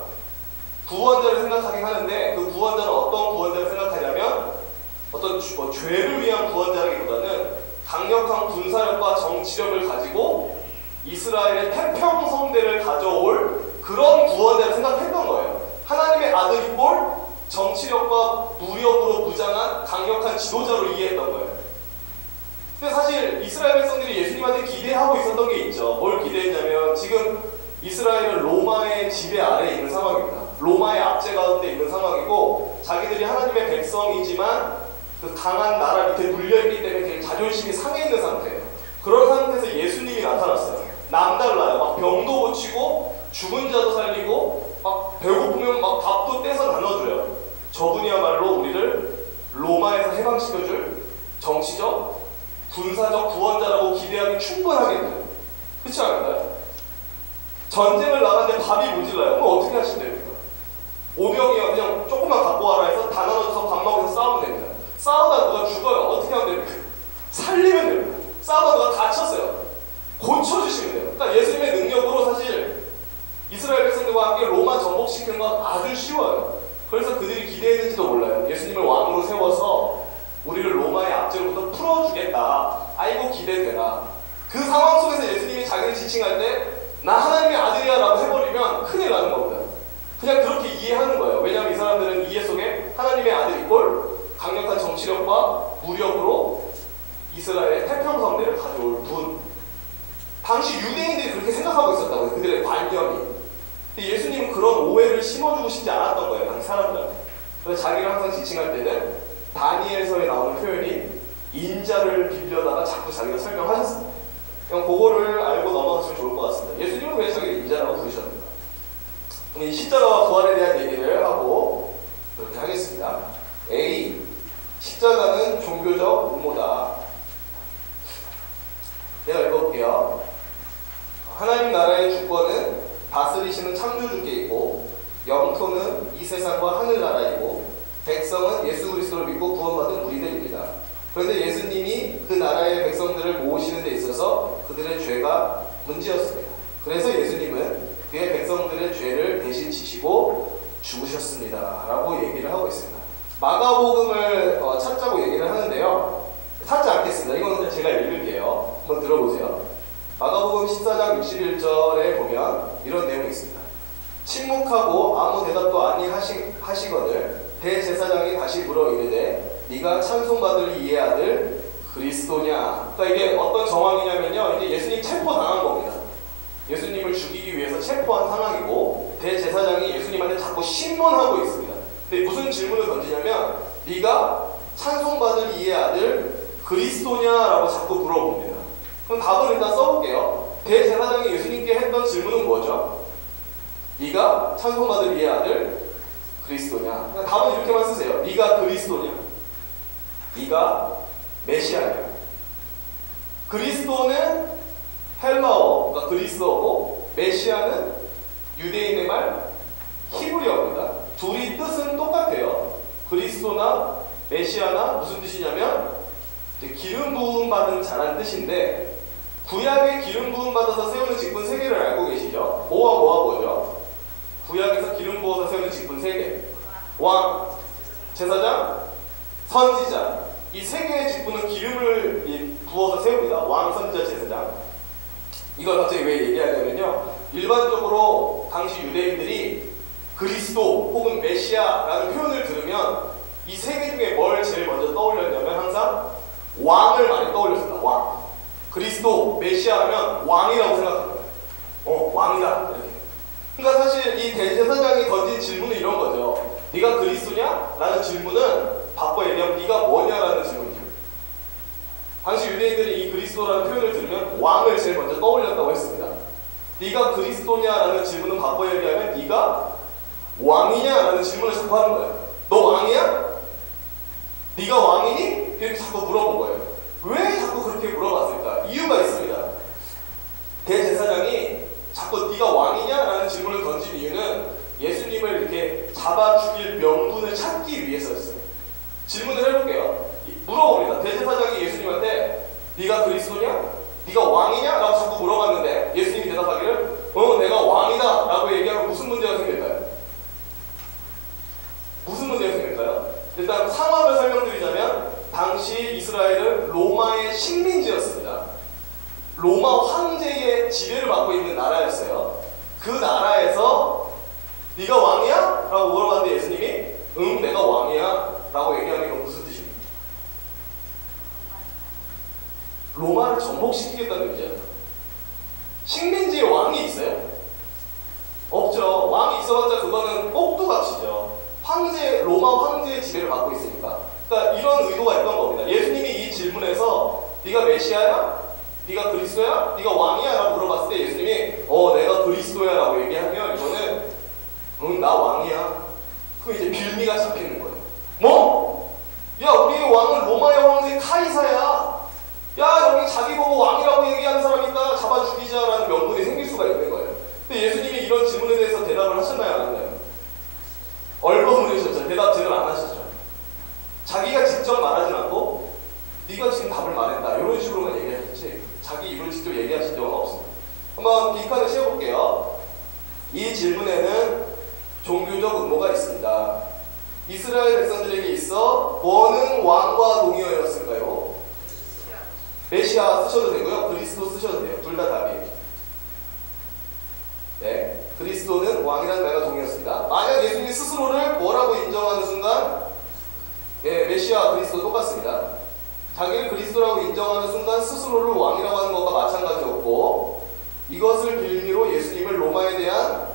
구원자를 생각하긴 하는데, 그 구원자는 어떤 구원자를 생각하냐면 어떤 죄를 위한 구원자라기보다는 강력한 군사력과 정치력을 가지고 이스라엘의 태평성대를 가져올 그런 구원자를 생각했던 거예요. 하나님의 아들이 꼴 정치력과 무력으로 무장한 강력한 지도자로 이해했던 거예요. 근데 사실 이스라엘 백성들이 예수님한테 기대하고 있었던 게 있죠. 뭘 기대했냐면, 지금 이스라엘은 로마의 지배 아래에 있는 상황입니다. 로마의 압제 가운데 있는 상황이고, 자기들이 하나님의 백성이지만 그 강한 나라 밑에 물려있기 때문에 되게 자존심이 상해 있는 상태예요. 그런 상태에서 예수님이 나타났어요. 남달라요. 막 병도 고치고 죽은 자도 살리고 막 배고프면 막 밥도 떼서 나눠줘요. 저분이야말로 우리를 로마에서 해방시켜줄 정치적, 군사적 구원자라고 기대하기 충분하겠네요. 그렇지 않을까요? 전쟁을 나가는데 밥이 모질라요. 그럼 어떻게 하시면 됩니까? 오병이어 그냥 조금만 갖고 와라 해서 다 나눠서 밥 먹여서 싸우면 됩니다. 싸우다 누가 죽어요. 어떻게 하면 됩니까? 살리면 됩니다. 싸우다 누가 다쳤어요. 고쳐주시면 돼요. 그러니까 예수님의 능력으로 사실 이스라엘 백성들과 함께 로마 정복시키는 건 아주 쉬워요. 그래서 그들이 기대했는지도 몰라요. 예수님을 왕으로 세워서 우리를 로마의 압제로부터 풀어주겠다. 아이고 기대되라. 그 상황 속에서 예수님이 자기를 지칭할 때 나 하나님의 아들이야 라고 해버리면 큰일 나는 겁니다. 그냥 그렇게 이해하는 거예요. 왜냐하면 이 사람들은 이해 속에 하나님의 아들이 꼴 강력한 정치력과 무력으로 이스라엘의 태평성대를 가져올 분. 당시 유대인들이 그렇게 생각하고 있었다고요. 그들의 관념이. 근데 예수님은 그런 오해를 심어주고 싶지 않았던 거예요. 당시 사람들한테. 그래서 자기를 항상 지칭할 때는 다니엘서에 나오는 표현이 인자를 빌려다가 자꾸 자기가 설명하셨습니다. 그냥 그거를 알고 넘어갔으면 좋을 것 같습니다. 예수님은 왜 자기를 인자라고 부르셨는가? 그럼 이 십자가와 부활에 대한 얘기를 하고 그렇게 하겠습니다. A. 십자가는 종교적 음모다. 내가 읽어볼게요. 하나님 나라의 주권은 다스리시는 창조주께 있고 영토는 이 세상과 하늘나라이고 백성은 예수 그리스도를 믿고 구원받은 우리들입니다. 그런데 예수님이 그 나라의 백성들을 모으시는 데 있어서 그들의 죄가 문제였습니다. 그래서 예수님은 그의 백성들의 죄를 대신 지시고 죽으셨습니다 라고 얘기를 하고 있습니다. 마가복음을 찾자고 얘기를 하는데요, 찾지 않겠습니다. 이거는 제가 읽을게요. 한번 들어보세요. 마가복음 14장 61절에 보면 이런 내용이 있습니다. 침묵하고 아무 대답도 아니 하시거늘 대제사장이 다시 물어 이르되 네가 찬송받을 이의 아들 그리스도냐. 그러니까 이게 어떤 정황이냐면요, 이제 예수님 체포당한 겁니다. 예수님을 죽이기 위해서 체포한 상황이고 대제사장이 예수님한테 자꾸 신문하고 있습니다. 근데 무슨 질문을 던지냐면 네가 찬송받을 이의 아들 그리스도냐라고 자꾸 물어봅니다. 그럼 답을 일단 써볼게요. 대제사장이 예수님께 했던 질문은 뭐죠? 네가 찬송받을 이의 아들 그리스도냐. 그냥 답은 이렇게만 쓰세요. 네가 그리스도냐, 네가 메시아냐. 그리스도는 헬라어, 그러니까 그리스어고 메시아는 유대인의 말 히브리어입니다. 둘이 뜻은 똑같아요. 그리스도나 메시아나 무슨 뜻이냐면 기름 부음 받은 자란 뜻인데, 구약에 기름 부음 받아서 세우는 직분 3개를 알고 계시죠? 뭐와 뭐죠? 구약에서 기름 부어서 세우는 직분 3개. 왕, 제사장, 선지자. 이 3개의 직분은 기름을 부어서 세웁니다. 왕, 선지자, 제사장. 이걸 갑자기 왜 얘기하냐면요, 일반적으로 당시 유대인들이 그리스도 혹은 메시아라는 표현을 들으면 이 3개 중에 뭘 제일 먼저 떠올렸냐면 항상 왕을 많이 떠올렸습니다. 왕. 그리스도, 메시아 하면 왕이라고 생각합니다. 왕이다 이렇게. 그러니까 사실 이 대제사장이 던진 질문은 이런 거죠. 네가 그리스도냐? 라는 질문은 바꿔 얘기하면 네가 뭐냐라는 질문이죠. 당시 유대인들이 이 그리스도라는 표현을 들으면 왕을 제일 먼저 떠올렸다고 했습니다. 네가 그리스도냐라는 질문은 바꿔 얘기하면 네가 왕이냐라는 질문을 자꾸 하는 거예요. 너 왕이야? 네가 왕이니? 이렇게 자꾸 물어본 거예요. 왜 자꾸 그렇게 물어봤을까? 이유가 있습니다. 대제사장이 자꾸 네가 왕이냐라는 질문을 던진 이유는 예수님을 이렇게 잡아 죽일 명분을 찾기 위해서였어요. 질문을 해볼게요. 물어봅니다. 대제사장이 예수님한테 네가 그리스도냐? 네가 왕이냐? 라고 자꾸 물어봤는데 예수님이 대답하기를 내가 왕이다 라고 얘기하면 무슨 문제가 생길까요? 무슨 문제가 생길까요? 일단 상황을 설명드리자면 당시 이스라엘은 로마의 식민지였습니다. 로마 황제의 지배를 받고 있는 나라였어요. 그 나라에서 네가 왕이야? 라고 물어봤는데 예수님이 응 내가 왕이야 라고 얘기하는 건 무슨 뜻입니까? 로마를 정복시키겠다는 의미잖아요. 식민지에 왕이 있어요? 없죠. 왕이 있어봤자 그거는 꼭두각시죠. 로마 황제의 지배를 받고 있으니까. 그러니까 이런 의도가 있던 겁니다. 예수님이 이 질문에서 네가 메시아야? 네가 그리스도야? 네가 왕이야? 라고 물어봤을 때 예수님이 내가 그리스도야 라고 얘기하면 이거는 나 왕이야. 그럼 이제 빌미가 잡히는 거예요. 뭐? 야 우리의 왕은 로마의 황제 카이사야. 야 여기 자기 보고 왕이라고 얘기하는 사람 있다. 잡아 죽이자라는 명분이 생길 수가 있는 거예요. 근데 예수님이 이런 질문에 대해서 대답을 하셨나요? 안 했나요? 얼버무리셨죠. 대답 제대로 안 하셨죠. 자기가 직접 말하진 않고 네가 지금 답을 말했다 이런 식으로만 얘기하셨지 자기 입을 직접 얘기하신 적은 없습니다. 한번 빈칸을 씌워볼게요. 이 질문에는 종교적 음모가 있습니다. 이스라엘 백성들에게 있어 뭐는 왕과 동의어였을까요? 메시아 쓰셔도 되고요. 그리스도 쓰셔도 돼요. 둘 다 답이에요. 네, 그리스도는 왕이라는 말과 동의었습니다. 만약 예수님이 스스로를 뭐라고 인정하는 순간 메시아 그리스도 똑같습니다. 자기를 그리스도라고 인정하는 순간 스스로를 왕이라고 하는 것과 마찬가지였고 이것을 빌미로 예수님을 로마에 대한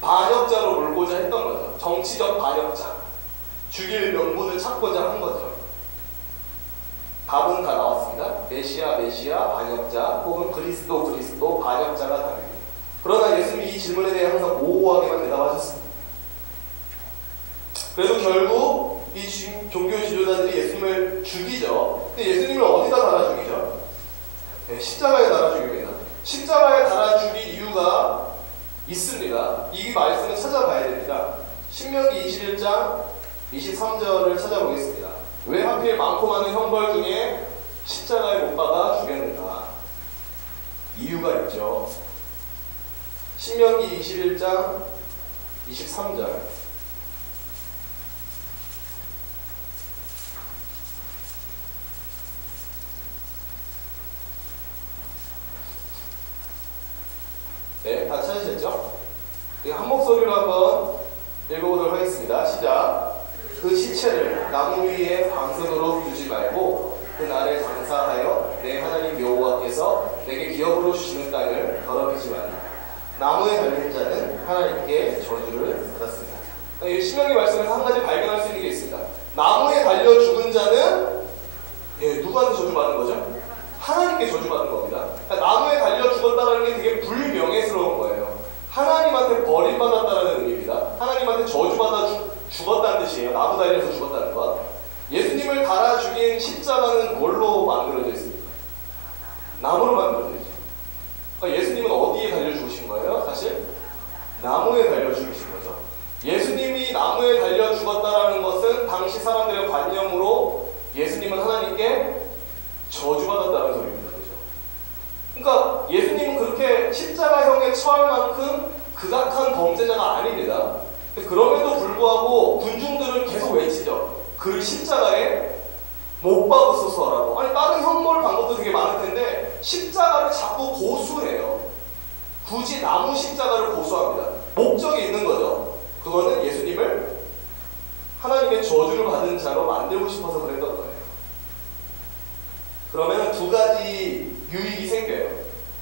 반역자로 몰고자 했던 거죠. 정치적 반역자. 죽일 명분을 찾고자 한 거죠. 답은 다 나왔습니다. 메시아, 반역자 혹은 그리스도, 반역자가 답입니다. 그러나 예수님이 이 질문에 대해 항상 모호하게만 대답하셨습니다. 그래서 결국 이 종교 지도자들이 예수님을 죽이죠. 근데 예수님을 어디다 달아 죽이죠? 네, 십자가에 달아 죽입니다. 십자가에 달아 죽인 이유가 있습니다. 이 말씀을 찾아봐야 됩니다. 신명기 21장 23절을 찾아보겠습니다. 왜 하필 많고 많은 형벌 중에 십자가에 못 박아 죽였는가? 이유가 있죠. 신명기 21장 23절. 네, 다 찾으셨죠? 한 목소리로 한번 읽어보도록 하겠습니다. 시작. 그 시체를 나무 위에 광선으로 두지 말고 그날에 장사하여 내 하나님 여호와께서 내게 기업으로 주시는 땅을 더럽히지 말라. 나무에 달린 자는 하나님께 저주를 받았습니다. 이 신명기 말씀에서 한 가지 발견할 수 있는 게 있습니다. 나무에 달려 죽은 자는 누구한테 저주받는 거죠? 하나님께 저주받는 겁니다. 그러니까 나무에 달려 죽었다는 게 되게 불명예스러운 거예요. 하나님한테 버림받았다는 의미입니다. 하나님한테 저주받아 죽었다는 뜻이에요. 나무 달려서 죽었다는 것. 예수님을 달아 죽인 십자가는 뭘로 만들어져 있습니까? 나무로 만들어져 있죠. 그러니까 예수님은 어디에 달려 죽으신 거예요? 사실 나무에 달려 죽으신 거죠. 예수님이 나무에 달려 죽었다는 것은 당시 사람들의 관념으로 예수님은 하나님께 저주받았다는 소리입니다. 그렇죠? 그러니까 예수님은 그렇게 십자가형에 처할 만큼 극악한 범죄자가 아닙니다. 그럼에도 불구하고 군중들은 계속 외치죠. 그 십자가에 못 박으소서라고. 아니 다른 형벌 방법도 되게 많을 텐데 십자가를 자꾸 고수해요. 굳이 나무 십자가를 고수합니다. 목적이 있는 거죠. 그거는 예수님을 하나님의 저주를 받은 자로 만들고 싶어서 그랬던 거예요. 그러면 두 가지 유익이 생겨요.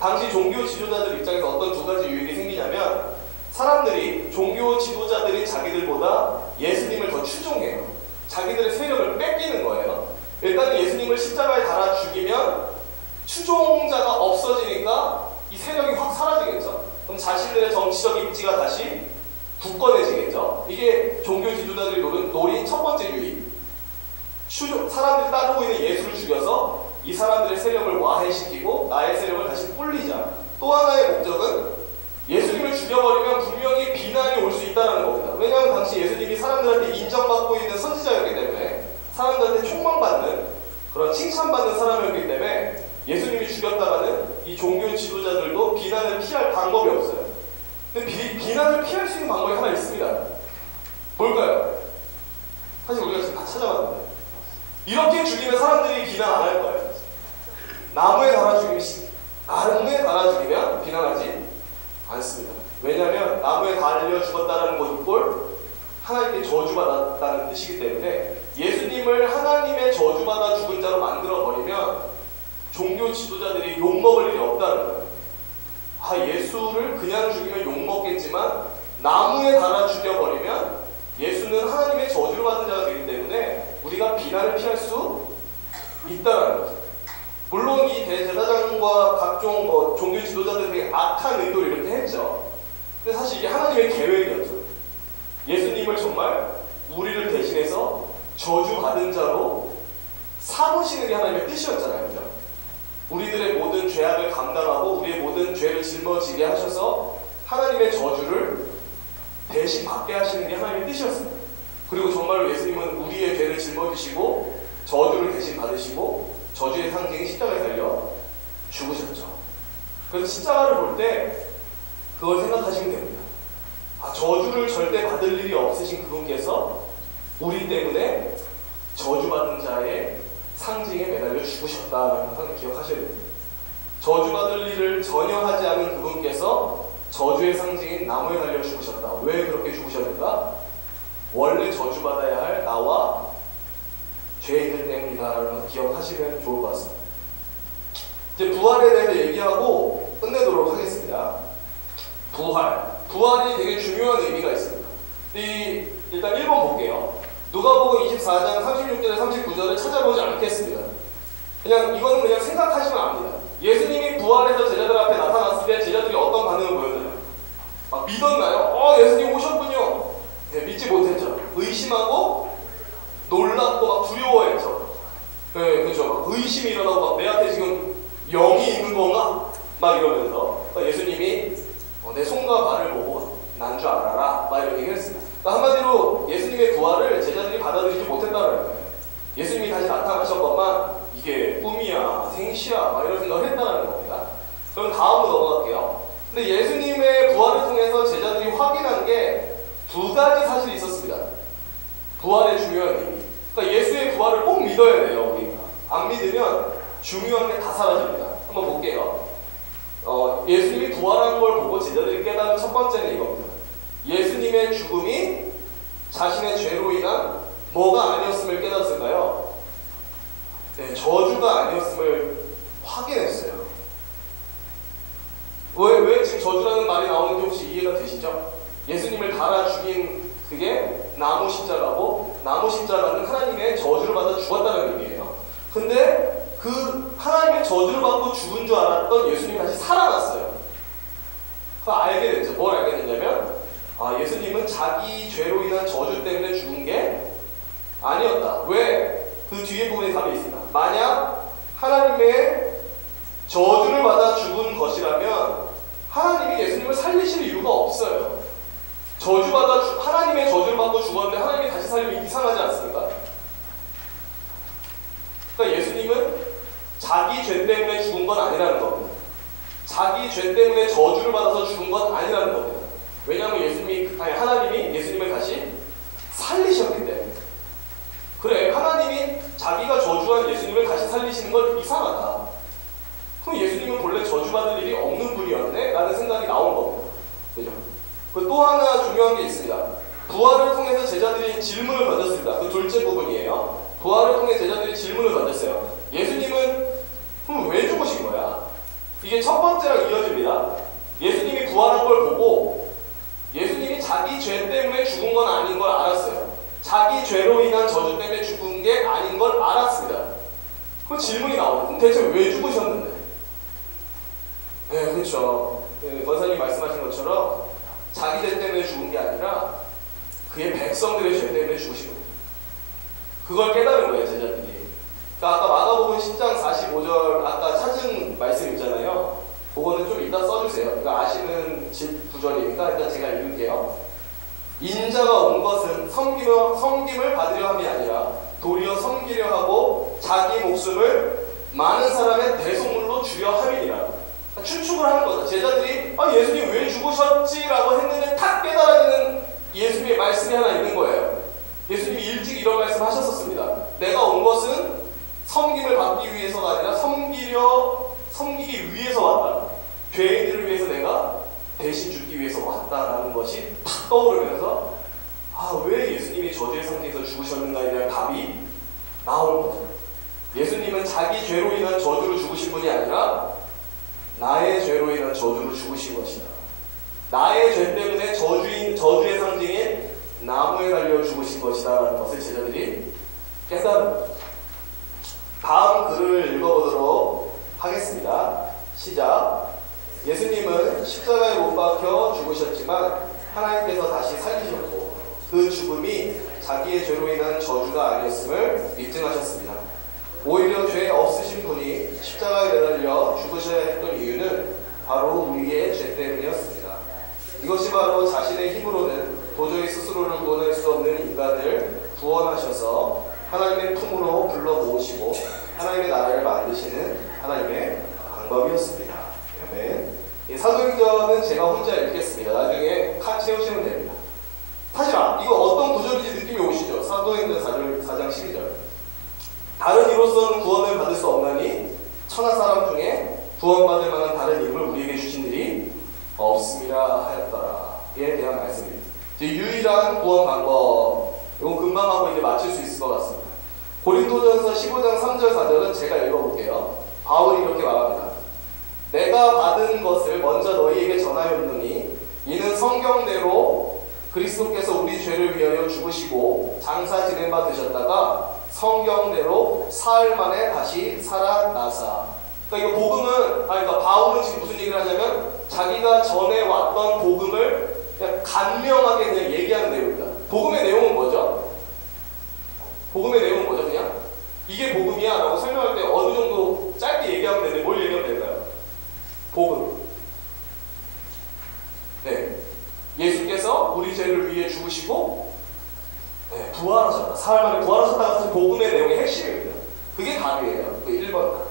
당시 종교 지도자들 입장에서 어떤 두 가지 유익이 생기냐면 사람들이 종교 지도자들이 자기들보다 예수님을 더 추종해요. 자기들의 세력을 뺏기는 거예요. 일단 예수님을 십자가에 달아 죽이면 추종자가 없어지니까 이 세력이 확 사라지겠죠. 그럼 자신들의 정치적 입지가 다시 굳건해지겠죠. 이게 종교 지도자들이 노린 첫 번째 유익. 사람들이 따르고 있는 예수를 죽여서 이 사람들의 세력을 와해시키고 나의 세력을 다시 불리자. 또 하나의 목적은 예수님을 죽여버리면 분명히 비난이 올 수 있다는 겁니다. 왜냐하면 당시 예수님이 사람들한테 인정받고 있는 선지자였기 때문에 사람들한테 촉망받는 그런 칭찬받는 사람이었기 때문에 예수님이 죽였다가는 이 종교 지도자들도 비난을 피할 방법이 없어요. 근데 비난을 피할 수 있는 방법이 하나 있습니다. 뭘까요? 사실 우리가 지금 다 찾아봤는데 이렇게 죽이면 사람들이 비난 안 할 거예요. 나무에 달아 죽이면 비난하지 않습니다. 왜냐하면 나무에 달려 죽었다는 것 이꼴 하나님께 저주받았다는 뜻이기 때문에 예수님을 하나님의 저주받아 죽은 자로 만들어버리면 종교 지도자들이 욕먹을 일이 없다는 거예요. 예수를 그냥 죽이면 욕먹겠지만 나무에 달아 죽여버리면 예수는 하나님의 저주를 받은 자가 되기 때문에 우리가 비난을 피할 수 있다는 거죠. 물론 이 대제사장과 각종 종교 지도자들이 되게 악한 의도를 이렇게 했죠. 근데 사실 이게 하나님의 계획이었죠. 예수님을 정말 우리를 대신해서 저주받은 자로 삼으시는 게 하나님의 뜻이었잖아요. 그죠? 우리들의 모든 죄악을 감당하고 우리의 모든 죄를 짊어지게 하셔서 하나님의 저주를 대신 받게 하시는 게 하나님의 뜻이었습니다. 그리고 정말로 예수님은 우리의 죄를 짊어지시고 저주를 대신 받으시고 저주의 상징이 십자가에 달려 죽으셨죠. 그래서 십자가를 볼 때 그걸 생각하시면 됩니다. 저주를 절대 받을 일이 없으신 그분께서 우리 때문에 저주받은 자의 상징에 매달려 죽으셨다라는 것을 기억하셔야 됩니다. 저주받을 일을 전혀 하지 않은 그분께서 저주의 상징인 나무에 달려 죽으셨다. 왜 그렇게 죽으셨는가? 원래 저주받아야 할 나와 죄인들 때문이다라는 것을 기억하시면 좋을 것 같습니다. 이제 부활에 대해서 얘기하고 끝내도록 하겠습니다. 부활이 되게 중요한 의미가 있습니다. 일단 1번 볼게요. 누가복음 24장 36절에 39절을 찾아보지 않겠습니다. 이거는 그냥 생각하시면 압니다. 예수님이 부활해서 제자들 앞에 나타났을 때 제자들이 어떤 반응을 보였나요? 막 믿었나요? 예수님 오셨군요. 믿지 못했죠. 의심하고 놀랍고 막 두려워했죠. 네, 그렇죠. 막 의심이 일어나고 막 내한테 지금 영이 있는 건가? 막 이러면서 예수님이 내 손과 발을 보고 난 줄 알아라 막 이런 얘기를 했습니다. 그러니까 한마디로 예수님의 부활을 제자들이 받아들이지 못했다는 거예요. 예수님이 다시 나타나셨건만 이게 꿈이야 생시야 막 이런 생각을 했다는 겁니다. 그럼 다음으로 넘어갈게요. 근데 예수님의 부활을 통해서 제자들이 확인한 게 두 가지 사실이 있었습니다. 부활의 중요한 의미. 그러니까 예수의 부활을 꼭 믿어야 돼요. 우리가 안 믿으면 중요한 게 다 사라집니다. 한번 볼게요. 예수님이 부활한 걸 보고 제자들이 깨달은 첫 번째는 이겁니다. 예수님의 죽음이 자신의 죄로 인한 뭐가 아니었음을 깨닫을까요? 네, 저주가 아니었음을 확인했어요. 왜 지금 저주라는 말이 나오는지 혹시 이해가 되시죠? 예수님을 달아 죽인 그게 나무 십자가고 나무 십자가는 하나님의 저주를 받아 죽었다는 의미예요. 근데 그 하나님의 저주를 받고 죽은 줄 알았던 예수님이 다시 살아났어요. 그걸 알게 됐죠. 뭘 알게 됐냐면 예수님은 자기 죄로 인한 저주 때문에 죽은 게 아니었다. 왜? 그 뒤에 부분에 답이 있습니다. 만약 하나님의 저주를 받아 죽은 것이라면 하나님이 예수님을 살리실 이유가 없어요. 하나님의 저주를 받고 죽었는데 하나님이 다시 살리면 이상하지 않습니까? 그러니까 예수님은 자기 죄 때문에 죽은 건 아니라는 겁니다. 자기 죄 때문에 저주를 받아서 죽은 건 아니라는 겁니다. 왜냐하면 하나님이 예수님을 다시 살리셨기 때문에. 그래, 하나님이 자기가 저주한 예수님을 다시 살리시는 건 이상하다. 그럼 예수님은 본래 저주받을 일이 없는 분이었네? 라는 생각이 나온 겁니다. 그죠? 또 하나 중요한 게 있습니다. 부활을 통해서 제자들이 질문을 던졌습니다. 그 둘째 부분이에요. 부활을 통해 제자들이 질문을 던졌어요. 예수님은 그럼 왜 죽으신 거야? 이게 첫 번째랑 이어집니다. 예수님이 부활한 걸 보고 예수님이 자기 죄 때문에 죽은 건 아닌 걸 알았어요. 자기 죄로 인한 저주 때문에 죽은 게 아닌 걸 알았습니다. 그 질문이 나오죠. 그럼 대체 왜 죽으셨는데? 네, 그렇죠. 권사님이 말씀하신 것처럼 자기 죄 때문에 죽은 게 아니라 그의 백성들의 죄 때문에 죽으신 겁니다. 그걸 깨달은 거예요, 제자들이. 그러니까 아까 마가복음 10장 45절 아까 찾은 말씀 있잖아요. 그거는 좀 이따 써주세요. 이거 아시는 구절이니까 일단 제가 읽을게요. 인자가 온 것은 섬김을 받으려 함이 아니라 도리어 섬기려 하고 자기 목숨을 많은 사람의 대속물로 주려 함이니라. 추측을 하는 거죠. 제자들이 예수님 왜 죽으셨지라고 했는데 탁 깨달아지는 예수님의 말씀이 하나 있는 거예요. 예수님이 일찍 이런 말씀 하셨었습니다. 내가 온 것은 섬김을 받기 위해서가 아니라 섬기기 위해서 왔다. 죄인들을 위해서 내가 대신 죽기 위해서 왔다라는 것이 탁 떠오르면서 왜 예수님이 저주의 상태에서 죽으셨는가에 대한 답이 나오는 거죠. 예수님은 자기 죄로 인한 저주로 죽으신 분이 아니라 나의 죄로 인한 저주로 죽으신 것이다. 나의 죄 때문에 저주의 상징인 나무에 달려 죽으신 것이다 라는 것을 제자들이 깨달은 거죠. 다음 글을 읽어보도록 하겠습니다. 시작. 예수님은 십자가에 못 박혀 죽으셨지만 하나님께서 다시 살리셨고 그 죽음이 자기의 죄로 인한 저주가 아니었음을 입증하셨습니다. 오히려 죄 없으신 분이 십자가에 매달려 죽으셔야 했던 이유는 바로 우리의 죄 때문이었습니다. 이것이 바로 자신의 힘으로는 도저히 스스로를 구원할 수 없는 인간을 구원하셔서 하나님의 품으로 불러 모으시고 하나님의 나라를 만드시는 하나님의 방법이었습니다. 아멘. 이 사도행전은 제가 혼자 읽겠습니다. 나중에 칸 채우시면 됩니다. 사실 이거 어떤 구절인지 느낌이 오시죠? 사도행전 4장 12절. 다른 이로서는 구원을 받을 수 없나니 천하 사람 중에 구원받을 만한 다른 이름을 우리에게 주신 일이 없음이라 하였더라. 이에 대한 말씀입니다. 유일한 구원 방법. 이거 금방 하고 이제 맞출 수 있을 것 같습니다. 고린도전서 15장 3절 4절은 제가 읽어볼게요. 바울이 이렇게 말합니다. 내가 받은 것을 먼저 너희에게 전하였느니 이는 성경대로 그리스도께서 우리 죄를 위하여 죽으시고 장사 지낸 바 되셨다가 성경대로 사흘 만에 다시 살아나사. 그러니까 이거 복음은 그러니까 바울은 지금 무슨 얘기를 하냐면 자기가 전에 왔던 복음을 그냥 간명하게 그냥 얘기하는 내용입니다. 복음의 내용은 뭐죠? 복음의 내용은 뭐죠? 그냥 이게 복음이야 라고 설명할 때 어느 정도 짧게 얘기하면 되는데 뭘 얘기하면 될까요? 복음. 네. 예수께서 우리 죄를 위해 죽으시고 네, 부활하셨다. 사흘 만에 부활하셨다가 사실 복음의 내용의 핵심입니다. 그게 답이에요. 그 1번 답.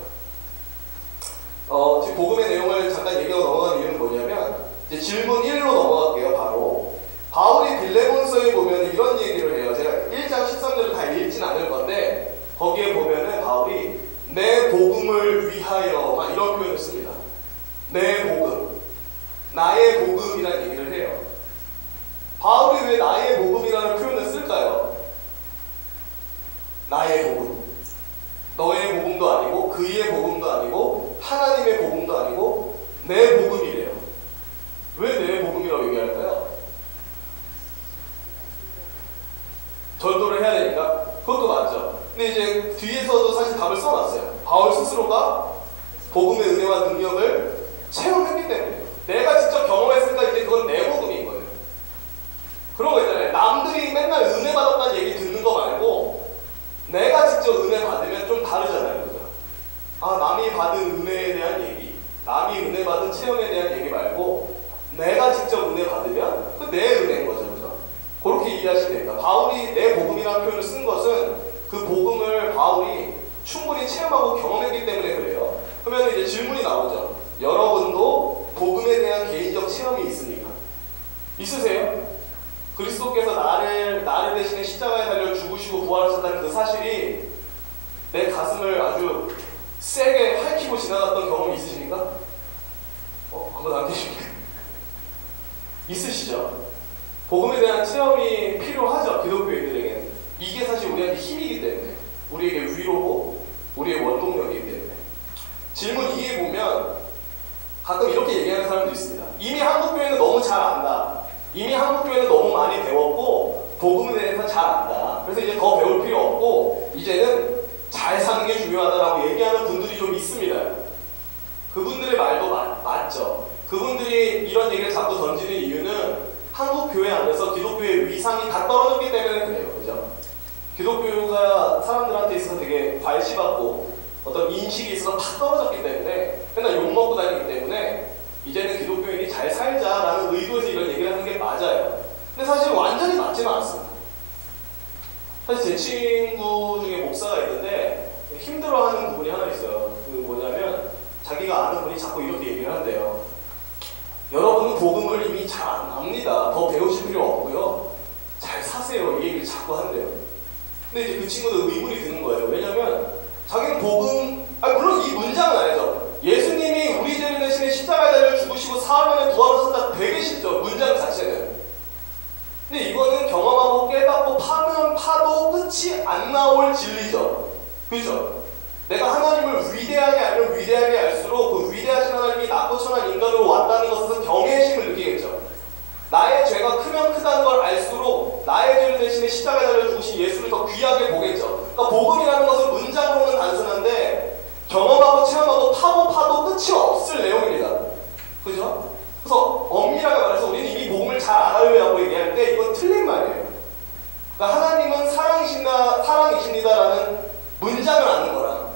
지금 복음의 내용을 잠깐 얘기하고 넘어가는 이유는 뭐냐면 이제 질문 1로 넘어갈게요. 바로 바울이 빌레몬서에 보면 이런 얘기를 해요. 제가 1장 13절을 다 읽진 않을 건데 거기에 보면은 바울이 내 복음을 위하여 막 이런 표현을 씁니다. 내 복음, 나의 복음이라는 얘기를 해요. 바울이 왜 나의 복음이라는 표현을 쓸까요? 나의 복음. 너의 복음도 아니고 그의 복음도 아니고 하나님의 복음도 아니고 내 복음이래요. 왜 내 복음이라고 얘기할까요? 절도를 해야 되니까? 그것도 맞죠. 근데 이제 뒤에서도 사실 답을 써놨어요. 바울 스스로가 복음의 은혜와 능력을 체험했기 때문에 내가 직접 경험했으니까 이제 그건 내 복음인 거예요. 그런 거 있잖아요. 남들이 맨날 은혜 받았다는 얘기 듣는 거 말고 내가 직접 은혜 받으면 좀 다르잖아요. 그죠? 남이 받은 은혜에 대한 얘기, 남이 은혜 받은 체험에 대한 얘기 말고 내가 직접 은혜 받으면 그 내 은혜인 거죠. 그죠? 그렇게 이해하시면 됩니다. 바울이 내 복음이라는 표현을 쓴 것은 그 복음을 바울이 충분히 체험하고 경험했기 때문에 그래요. 그러면 이제 질문이 나오죠. 여러분도 복음에 대한 개인적 체험이 있습니까? 있으세요? 그리스도께서 나를 대신에 십자가에 달려 죽으시고 부활하셨다는 그 사실이 내 가슴을 아주 세게 핥히고 지나갔던 경험이 있으십니까? 아무도 안 계십니까? 있으시죠? 복음에 대한 체험이 필요하죠. 기독교인들에게는. 이게 사실 우리한테 힘이기 때문에, 우리에게 위로고 우리의 원동력이기 때문에. 질문 2에 보면 가끔 이렇게 얘기하는 사람도 있습니다. 이미 한국교회는 너무 잘 안다. 이미 한국교회는 너무 많이 배웠고 복음에 대해서 잘 안다. 그래서 이제 더 배울 필요 없고 이제는 잘 사는 게 중요하다라고 얘기하는 분들이 좀 있습니다. 그분들의 말도 맞죠. 그분들이 이런 얘기를 자꾸 던지는 이유는 한국교회 안에서 기독교의 위상이 다 떨어졌기 때문에 그래요. 그죠? 기독교가 사람들한테 있어서 되게 괄시받고 어떤 인식이 있어서 팍 떨어졌기 때문에 맨날 욕먹고 다니기 때문에 이제는 기독교인이 잘 살자라는 의도에서 이런 얘기를 하는 게 맞아요. 근데 사실 완전히 맞지는 않습니다. 사실 제 친구 중에 목사가 있는데 힘들어하는 부분이 하나 있어요. 그 뭐냐면 자기가 아는 분이 자꾸 이렇게 얘기를 한대요. 여러분은 복음을 이미 잘 압니다. 더 배우실 필요 없고요. 잘 사세요. 이 얘기를 자꾸 한대요. 근데 이제 그 친구도 의문이 드는 거예요. 왜냐면 자기는 복음, 물론 이 문장은 알죠. 예수님이 우리 죄를 대신에 십자가에 달려 죽으시고 사흘 만에 부활하셨다 되게 쉽죠. 문장 자체는. 근데 이거는 경험하고 깨닫고 파면 파도 끝이 안 나올 진리죠. 그죠? 내가 하나님을 위대하게 알면 위대하게 알수록 그 위대하신 하나님이 낮고 천한 인간으로 왔다는 것에서 경외심을 느끼겠죠. 나의 죄가 크면 크다는 걸 알수록 나의 죄를 대신에 십자가에 달려 죽으신 예수를 더 귀하게 보겠죠. 그러니까 복음이라는 것은 문장으로는 단순한데 경험하고 체험하고 파도 끝이 없을 내용입니다. 그죠? 그래서 엄밀하게 말해서 우리는 이미 복음을 잘 알아요 라고 얘기할 때 이건 틀린 말이에요. 그러니까 하나님은 사랑이십니다라는 문장을 아는 거랑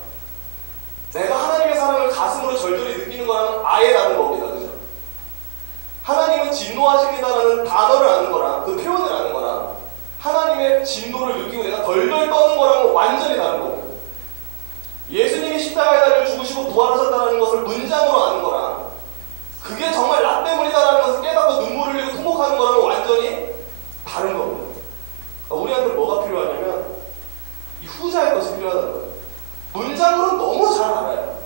내가 하나님의 사랑을 가슴으로 절절히 느끼는 거랑 아예 다른 겁니다. 그죠? 하나님은 진노하십니다라는 단어를 아는 거랑 그 표현을 아는 거랑 하나님의 진노를 느끼고 내가 덜덜 떠는 거랑 완전히 다른 겁니다. 예수님이 십자가에 달려 죽으시고 부활하셨다는 것을 문장으로 아는 거랑 그게 정말 나 때문이다라는 것을 깨닫고 눈물을 흘리고 통곡하는 거랑 완전히 다른 겁니다. 우리한테 뭐가 필요하냐면 이 후자의 것이 필요하다는 거예요. 문장으로는 너무 잘 알아요.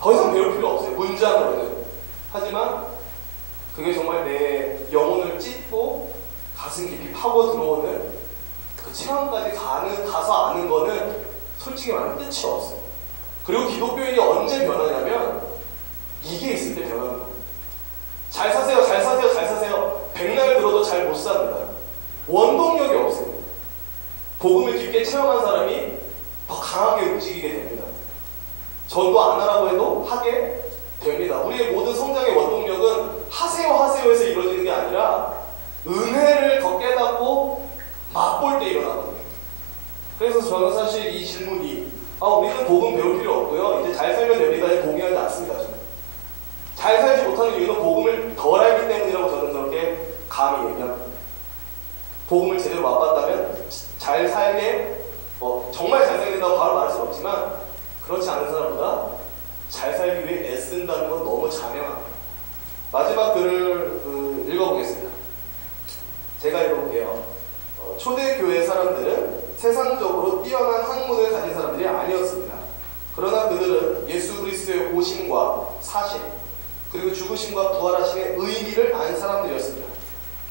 더 이상 배울 필요 없어요. 문장으로는. 하지만 그게 정말 내 영혼을 찢고 가슴 깊이 파고 들어오는 그 체험까지 가서 아는 거는 솔직히 말하면 끝이 없어요. 그리고 기독교인이 언제 변하냐면 이게 있을 때 변하는 거예요. 잘 사세요, 잘 사세요, 잘 사세요. 백날 들어도 잘 못 삽니다. 원동력이 없습니다. 복음을 깊게 체험한 사람이 더 강하게 움직이게 됩니다. 전도 안 하라고 해도 하게 됩니다. 우리의 모든 성장의 원동력은 하세요에서 이루어지는 게 아니라 은혜를 더 깨닫고 맛볼 때 일어나거든요. 그래서 저는 사실 이 질문이 우리는 복음 배울 필요 없고요. 이제 잘 살면 됩니다에 동의하지 않습니다. 저는. 잘 살지 못하는 이유는 복음을 덜 알기 때문이라고 저는 그렇게 감히 얘기합니다. 복음을 제대로 맛봤다면 잘 살게 정말 잘 살게 된다고 바로 말할 수는 없지만 그렇지 않은 사람보다 잘 살기 위해 애쓴다는 건 너무 자명합니다. 마지막 글을 읽어보겠습니다. 제가 읽어볼게요. 초대교회 사람들은 세상적으로 뛰어난 학문을 가진 사람들이 아니었습니다. 그러나 그들은 예수 그리스도의 오심과 사실 그리고 죽으심과 부활하심의 의미를 안 사람들이었습니다.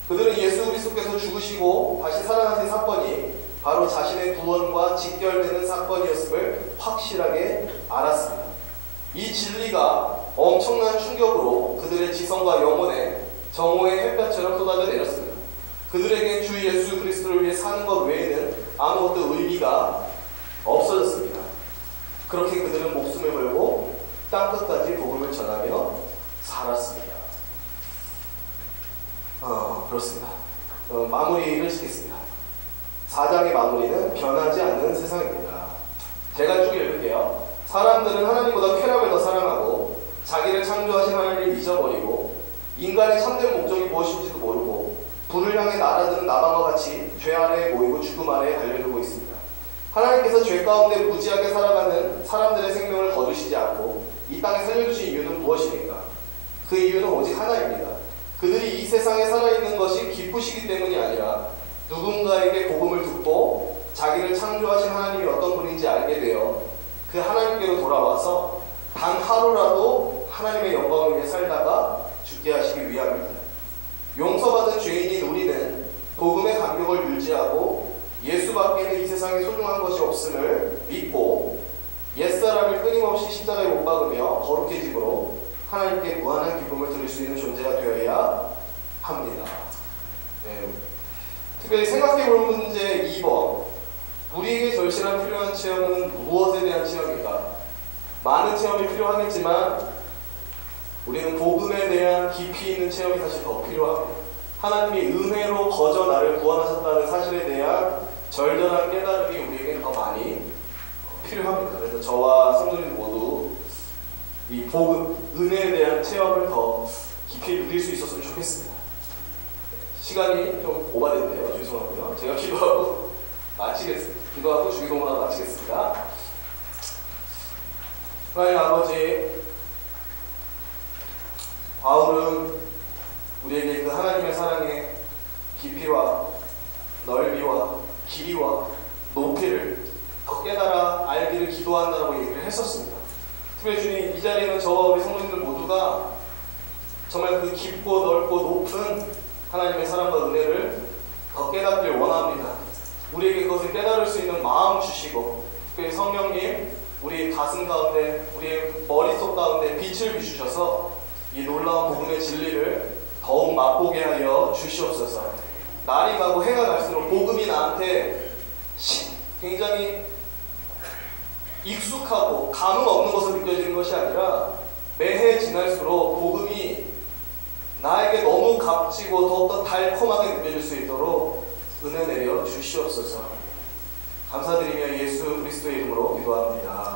그들은 예수 그리스도께서 죽으시고 다시 살아나신 사건이 바로 자신의 구원과 직결되는 사건이었음을 확실하게 알았습니다. 이 진리가 엄청난 충격으로 그들의 지성과 영혼에 정오의 햇볕처럼 쏟아져 내렸습니다. 그들에겐 주 예수 그리스도를 위해 사는 것 외에는 아무것도 의미가 없어졌습니다. 그렇게 그들은 목숨을 걸고 땅끝까지 복음을 전하며 살았습니다. 그렇습니다. 마무리를 짓겠습니다. 4장의 마무리는 변하지 않는 세상입니다. 제가 쭉 읽을게요. 사람들은 하나님보다 쾌락을 더 사랑하고 자기를 창조하신 하나님을 잊어버리고 인간의 참된 목적이 무엇인지도 모르고 불을 향해 날아드는 나방과 같이 죄 아래에 모이고 죽음 아래에 달려들고 있습니다. 하나님께서 죄 가운데 무지하게 살아가는 사람들의 생명을 거두시지 않고 이 땅에 살려주신 이유는 무엇입니까? 그 이유는 오직 하나입니다. 그들이 이 세상에 살아있는 것이 기쁘시기 때문이 아니라 누군가에게 복음을 듣고 자기를 창조하신 하나님이 어떤 분인지 알게 되어 그 하나님께로 돌아와서 단 하루라도 하나님의 영광을 위해 살다가 죽게 하시기 위함입니다. 용서받은 죄인인 우리는 복음의 감격을 유지하고 예수밖에는 이 세상에 소중한 것이 없음을 믿고 옛사람을 끊임없이 십자가에 못 박으며 거룩해짐으로 하나님께 무한한 기쁨을 드릴 수 있는 존재가 되어야 합니다. 네. 특별히 생각해볼 문제 2번. 우리에게 절실한 필요한 체험은 무엇에 대한 체험일까? 많은 체험이 필요하겠지만 우리는 복음에 대한 깊이 있는 체험이 사실 더 필요합니다. 하나님이 은혜로 거저 나를 구원하셨다는 사실에 대한 절절한 깨달음이 우리에게 더 많이 필요합니다. 그래서 저와 성도님 모두 이 복음, 은혜에 대한 체험을 더 깊이 누릴 수 있었으면 좋겠습니다. 시간이 좀 오버됐네요. 죄송하고요. 제가 기도하고 마치겠습니다. 기도하고 주기도문하고 마치겠습니다. 하나님 아버지, 바울은 우리에게 그 하나님의 사랑의 깊이와 넓이와 길이와 높이를 더 깨달아 알기를 기도한다라고 얘기를 했었습니다. 특별히 주님, 이 자리에는 저와 우리 성도님들 모두가 정말 그 깊고 넓고 높은 하나님의 사랑과 은혜를 더 깨닫길 원합니다. 우리에게 그것을 깨달을 수 있는 마음 주시고 특별히 성령님, 우리 가슴 가운데, 우리의 머릿속 가운데 빛을 비추셔서 이 놀라운 복음의 진리를 더욱 맛보게 하여 주시옵소서. 날이 가고 해가 갈수록 복음이 나한테 굉장히 익숙하고 감흥 없는 것으로 느껴지는 것이 아니라 매해 지날수록 복음이 나에게 너무 값지고 더욱더 달콤하게 느껴질 수 있도록 은혜 내려 주시옵소서. 감사드리며 예수 그리스도의 이름으로 기도합니다.